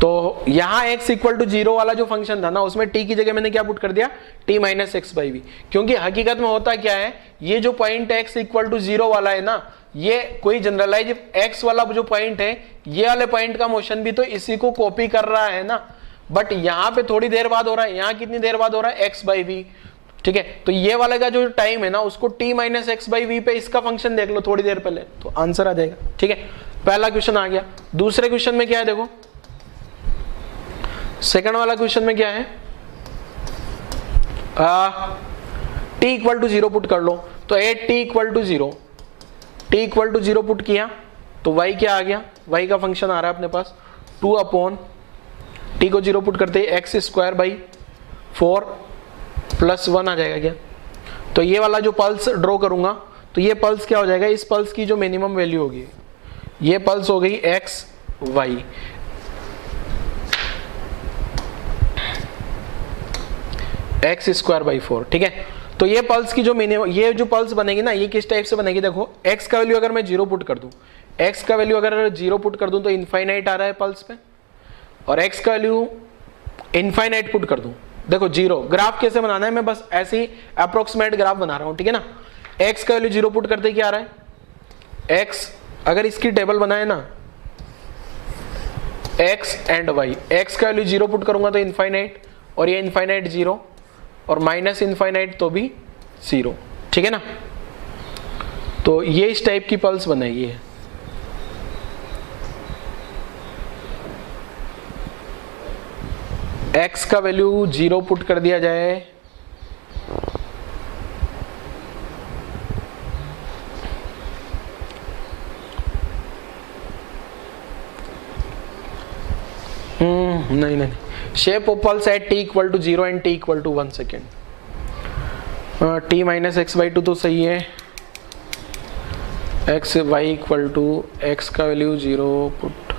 तो यहाँ x इक्वल टू 0 वाला जो फंक्शन था ना, उसमें t की जगह मैंने क्या पुट कर दिया, t minus x by v. क्योंकि हकीकत में होता क्या है, ये जो पॉइंट x इक्वल टू 0 वाला है ना, ये कोई जनरलाइज x वाला जो पॉइंट है, ये वाले पॉइंट का मोशन भी तो इसी को कॉपी कर रहा है ना, बट यहाँ पे थोड़ी देर बाद हो रहा है, यहाँ कितनी देर बाद हो रहा है, x बाई वी, ठीक है। तो ये वाले का जो टाइम है ना, उसको t minus x by v पे इसका फंक्शन देख लो थोड़ी देर पहले, तो आंसर आ जाएगा, ठीक है। पहला क्वेश्चन आ गया। दूसरे क्वेश्चन में क्या है, देखो सेकंड वाला क्वेश्चन में क्या है, t इक्वल टू 0 पुट कर लो। तो at t equal to 0, t equal to 0 put किया तो y क्या आ गया, y का फंक्शन आ रहा है अपने पास 2 अपॉन t को 0 पुट करते ही x² बाई 4 प्लस 1 आ जाएगा क्या। तो ये वाला जो पल्स ड्रॉ करूंगा, तो ये पल्स क्या हो जाएगा, इस पल्स की जो मिनिमम वैल्यू होगी, ये पल्स हो गई x y, x² बाई 4, ठीक है। तो ये पल्स की जो मिनिमम, ये जो पल्स बनेगी ना, ये किस टाइप से बनेगी, देखो x का वैल्यू अगर मैं 0 पुट कर दूं, x का वैल्यू अगर 0 पुट कर दूं तो इनफाइनाइट आ रहा है पल्स पे, और x का वैल्यू इनफाइनाइट पुट कर दूं, देखो 0। ग्राफ कैसे बनाना है, मैं बस ऐसे ही अप्रोक्सीमेट ग्राफ बना रहा हूं, ठीक है ना। x का वैल्यू 0 पुट करते क्या आ रहा है, x अगर इसकी टेबल बनाए ना, x एंड y, x का वैल्यू 0 पुट करूंगा तो इनफाइनाइट, और ये इनफाइनाइट 0, और माइनस इनफाइनाइट तो भी 0, ठीक है ना। तो ये इस टाइप की पल्स बनाएगी है। x का वैल्यू 0 पुट कर दिया जाए, नहीं, shape of pulse at t equal to 0 and t equal to 1 second, t minus x by 2 तो सही है, x y equal to x का वैल्यू 0 पुट,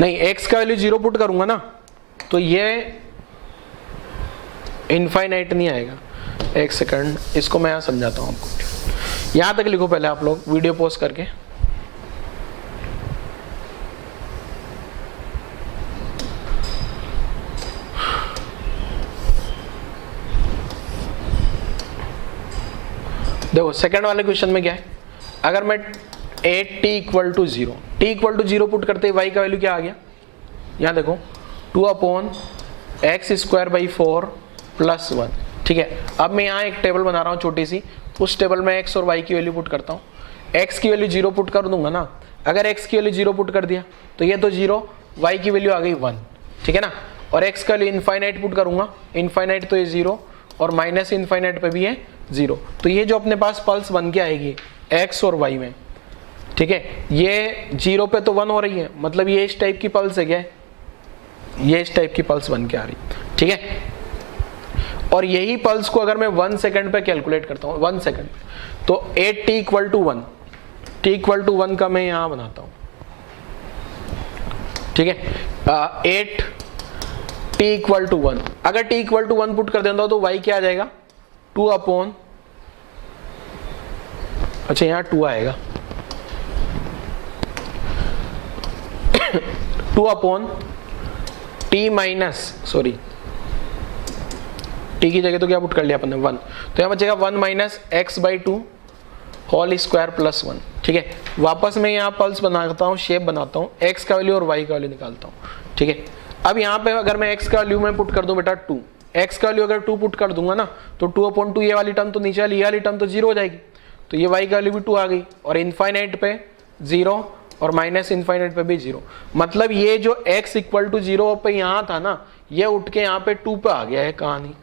नहीं x का वैल्यू 0 पुट करूंगा ना, तो ये इनफाइनाइट नहीं आएगा। एक सेकंड, इसको मैं यहाँ समझाता हूँ आपको, यहाँ तक लिखो पहले आप लोग वीडियो पॉज करके। देखो सेकंड वाले क्वेश्चन में क्या है, अगर मैं 8t equal to 0, t equal to 0 put करते y का वैल्यू क्या आ गया, यहाँ देखो 2 अपॉन x² बाई 4 प्लस 1। ठीक है, अब मैं यहाँ एक टेबल बना रहा हूँ छोटी सी, उस टेबल में x और y की वैल्यू पुट करता हूँ। x की वैल्यू 0 पुट कर दूंगा ना, अगर x की वैल्यू 0 पुट कर दिया तो ये तो 0, y की वैल्यू आ गई 1। ठीक है ना, और x का वैल्यू इनफाइनाइट पुट करूंगा, इनफाइनाइट तो ये 0 और माइनस इनफाइनाइट पे भी है 0। तो ये जो अपने पास पल्स बन के आएगी x और y में, ठीक है, ये 0 पे तो 1 हो रही है, मतलब ये इस टाइप की पल्स है, क्या है, ये इस टाइप की पल्स बन के आ रही। ठीक है, और यही पल्स को अगर मैं 1 सेकंड पे कैलकुलेट करता हूँ, 1 सेकंड, तो 8t equal to 1, t equal to 1 का मैं यहां बनाता हूं। ठीक है, 8t इक्वल टू 1, अगर t इक्वल टू 1 पुट कर देता हूं तो y क्या आ जाएगा, 2 अपॉन, अच्छा यहां 2 आएगा, 2 upon t minus, sorry t की जगह तो क्या पुट कर लिया अपन ने 1, तो यहां बचेगा 1 minus x by 2 whole square plus 1। ठीक है, वापस मैं यहाँ पल्स बनाता हूँ, शेप बनाता हूँ, x का वैल्यू और y का वैल्यू निकालता हूँ। ठीक है, अब यहाँ पे अगर मैं x का वैल्यू में पुट कर दूं बेटा 2, x का वैल्यू अगर 2 पुट कर दूंगा ना तो 2 अपॉन 2 ये वाली टर्म तो नीचे वाली, ये वाली टर्म तो 0 हो जाएगी, तो ये y का वैल्यू भी 2 आ गई, और इनफाइनाइट पे 0 और माइनस इनफाइनाइट पे भी 0, मतलब ये जो x इक्वल टू 0 पे यहाँ था ना, ये उठ के यहाँ पे 2 पे आ गया है कहानी,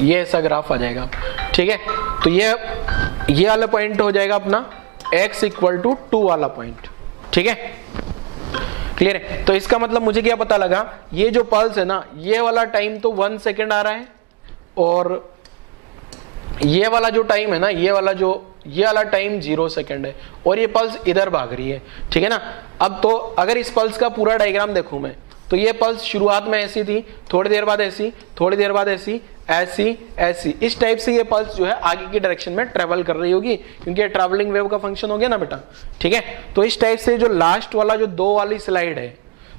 ये ऐसा ग्राफ आ जाएगा। ठीक है, तो ये वाला पॉइंट हो जाएगा अपना x इक्वल टू 2 वाला पॉइंट। ठीक है, क्लियर है, तो इसका मतलब मुझे क्या पता लगा, ये जो पल्स है ना, ये वाला टाइम तो 1 सेकेंड आ रहा है, और ये वाला जो टाइम है ना, ये वाला टाइम 0 सेकेंड है, और ये पल्स इधर भाग रही है। ठीक है ना, अब तो अगर इस पल्स का पूरा डायग्राम देखूं मैं, तो ये पल्स शुरुआत में ऐसी थी, थोड़ी देर बाद ऐसी, थोड़ी देर बाद ऐसी, ऐसी ऐसी, इस टाइप से ये पल्स जो है आगे की डायरेक्शन में ट्रेवल कर रही होगी, क्योंकि ये ट्रैवलिंग वेव का फंक्शन हो गया ना बेटा। ठीक है, तो इस टाइप से जो लास्ट वाला जो 2 वाली स्लाइड है,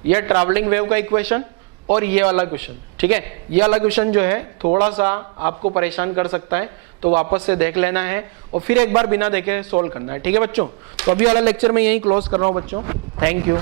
ये ट्रैवलिंग वेव का इक्वेशन, और ये वाला क्वेश्चन, ठीक है, ये वाला क्वेश्चन जो है थोड़ा सा आपको परेशान कर सकता है, तो वापस से देख लेना है और फिर एक बार बिना देखे सोल्व करना है। ठीक है बच्चों, तो अभी वाला लेक्चर में यही क्लोज कर रहा हूँ बच्चों, थैंक यू।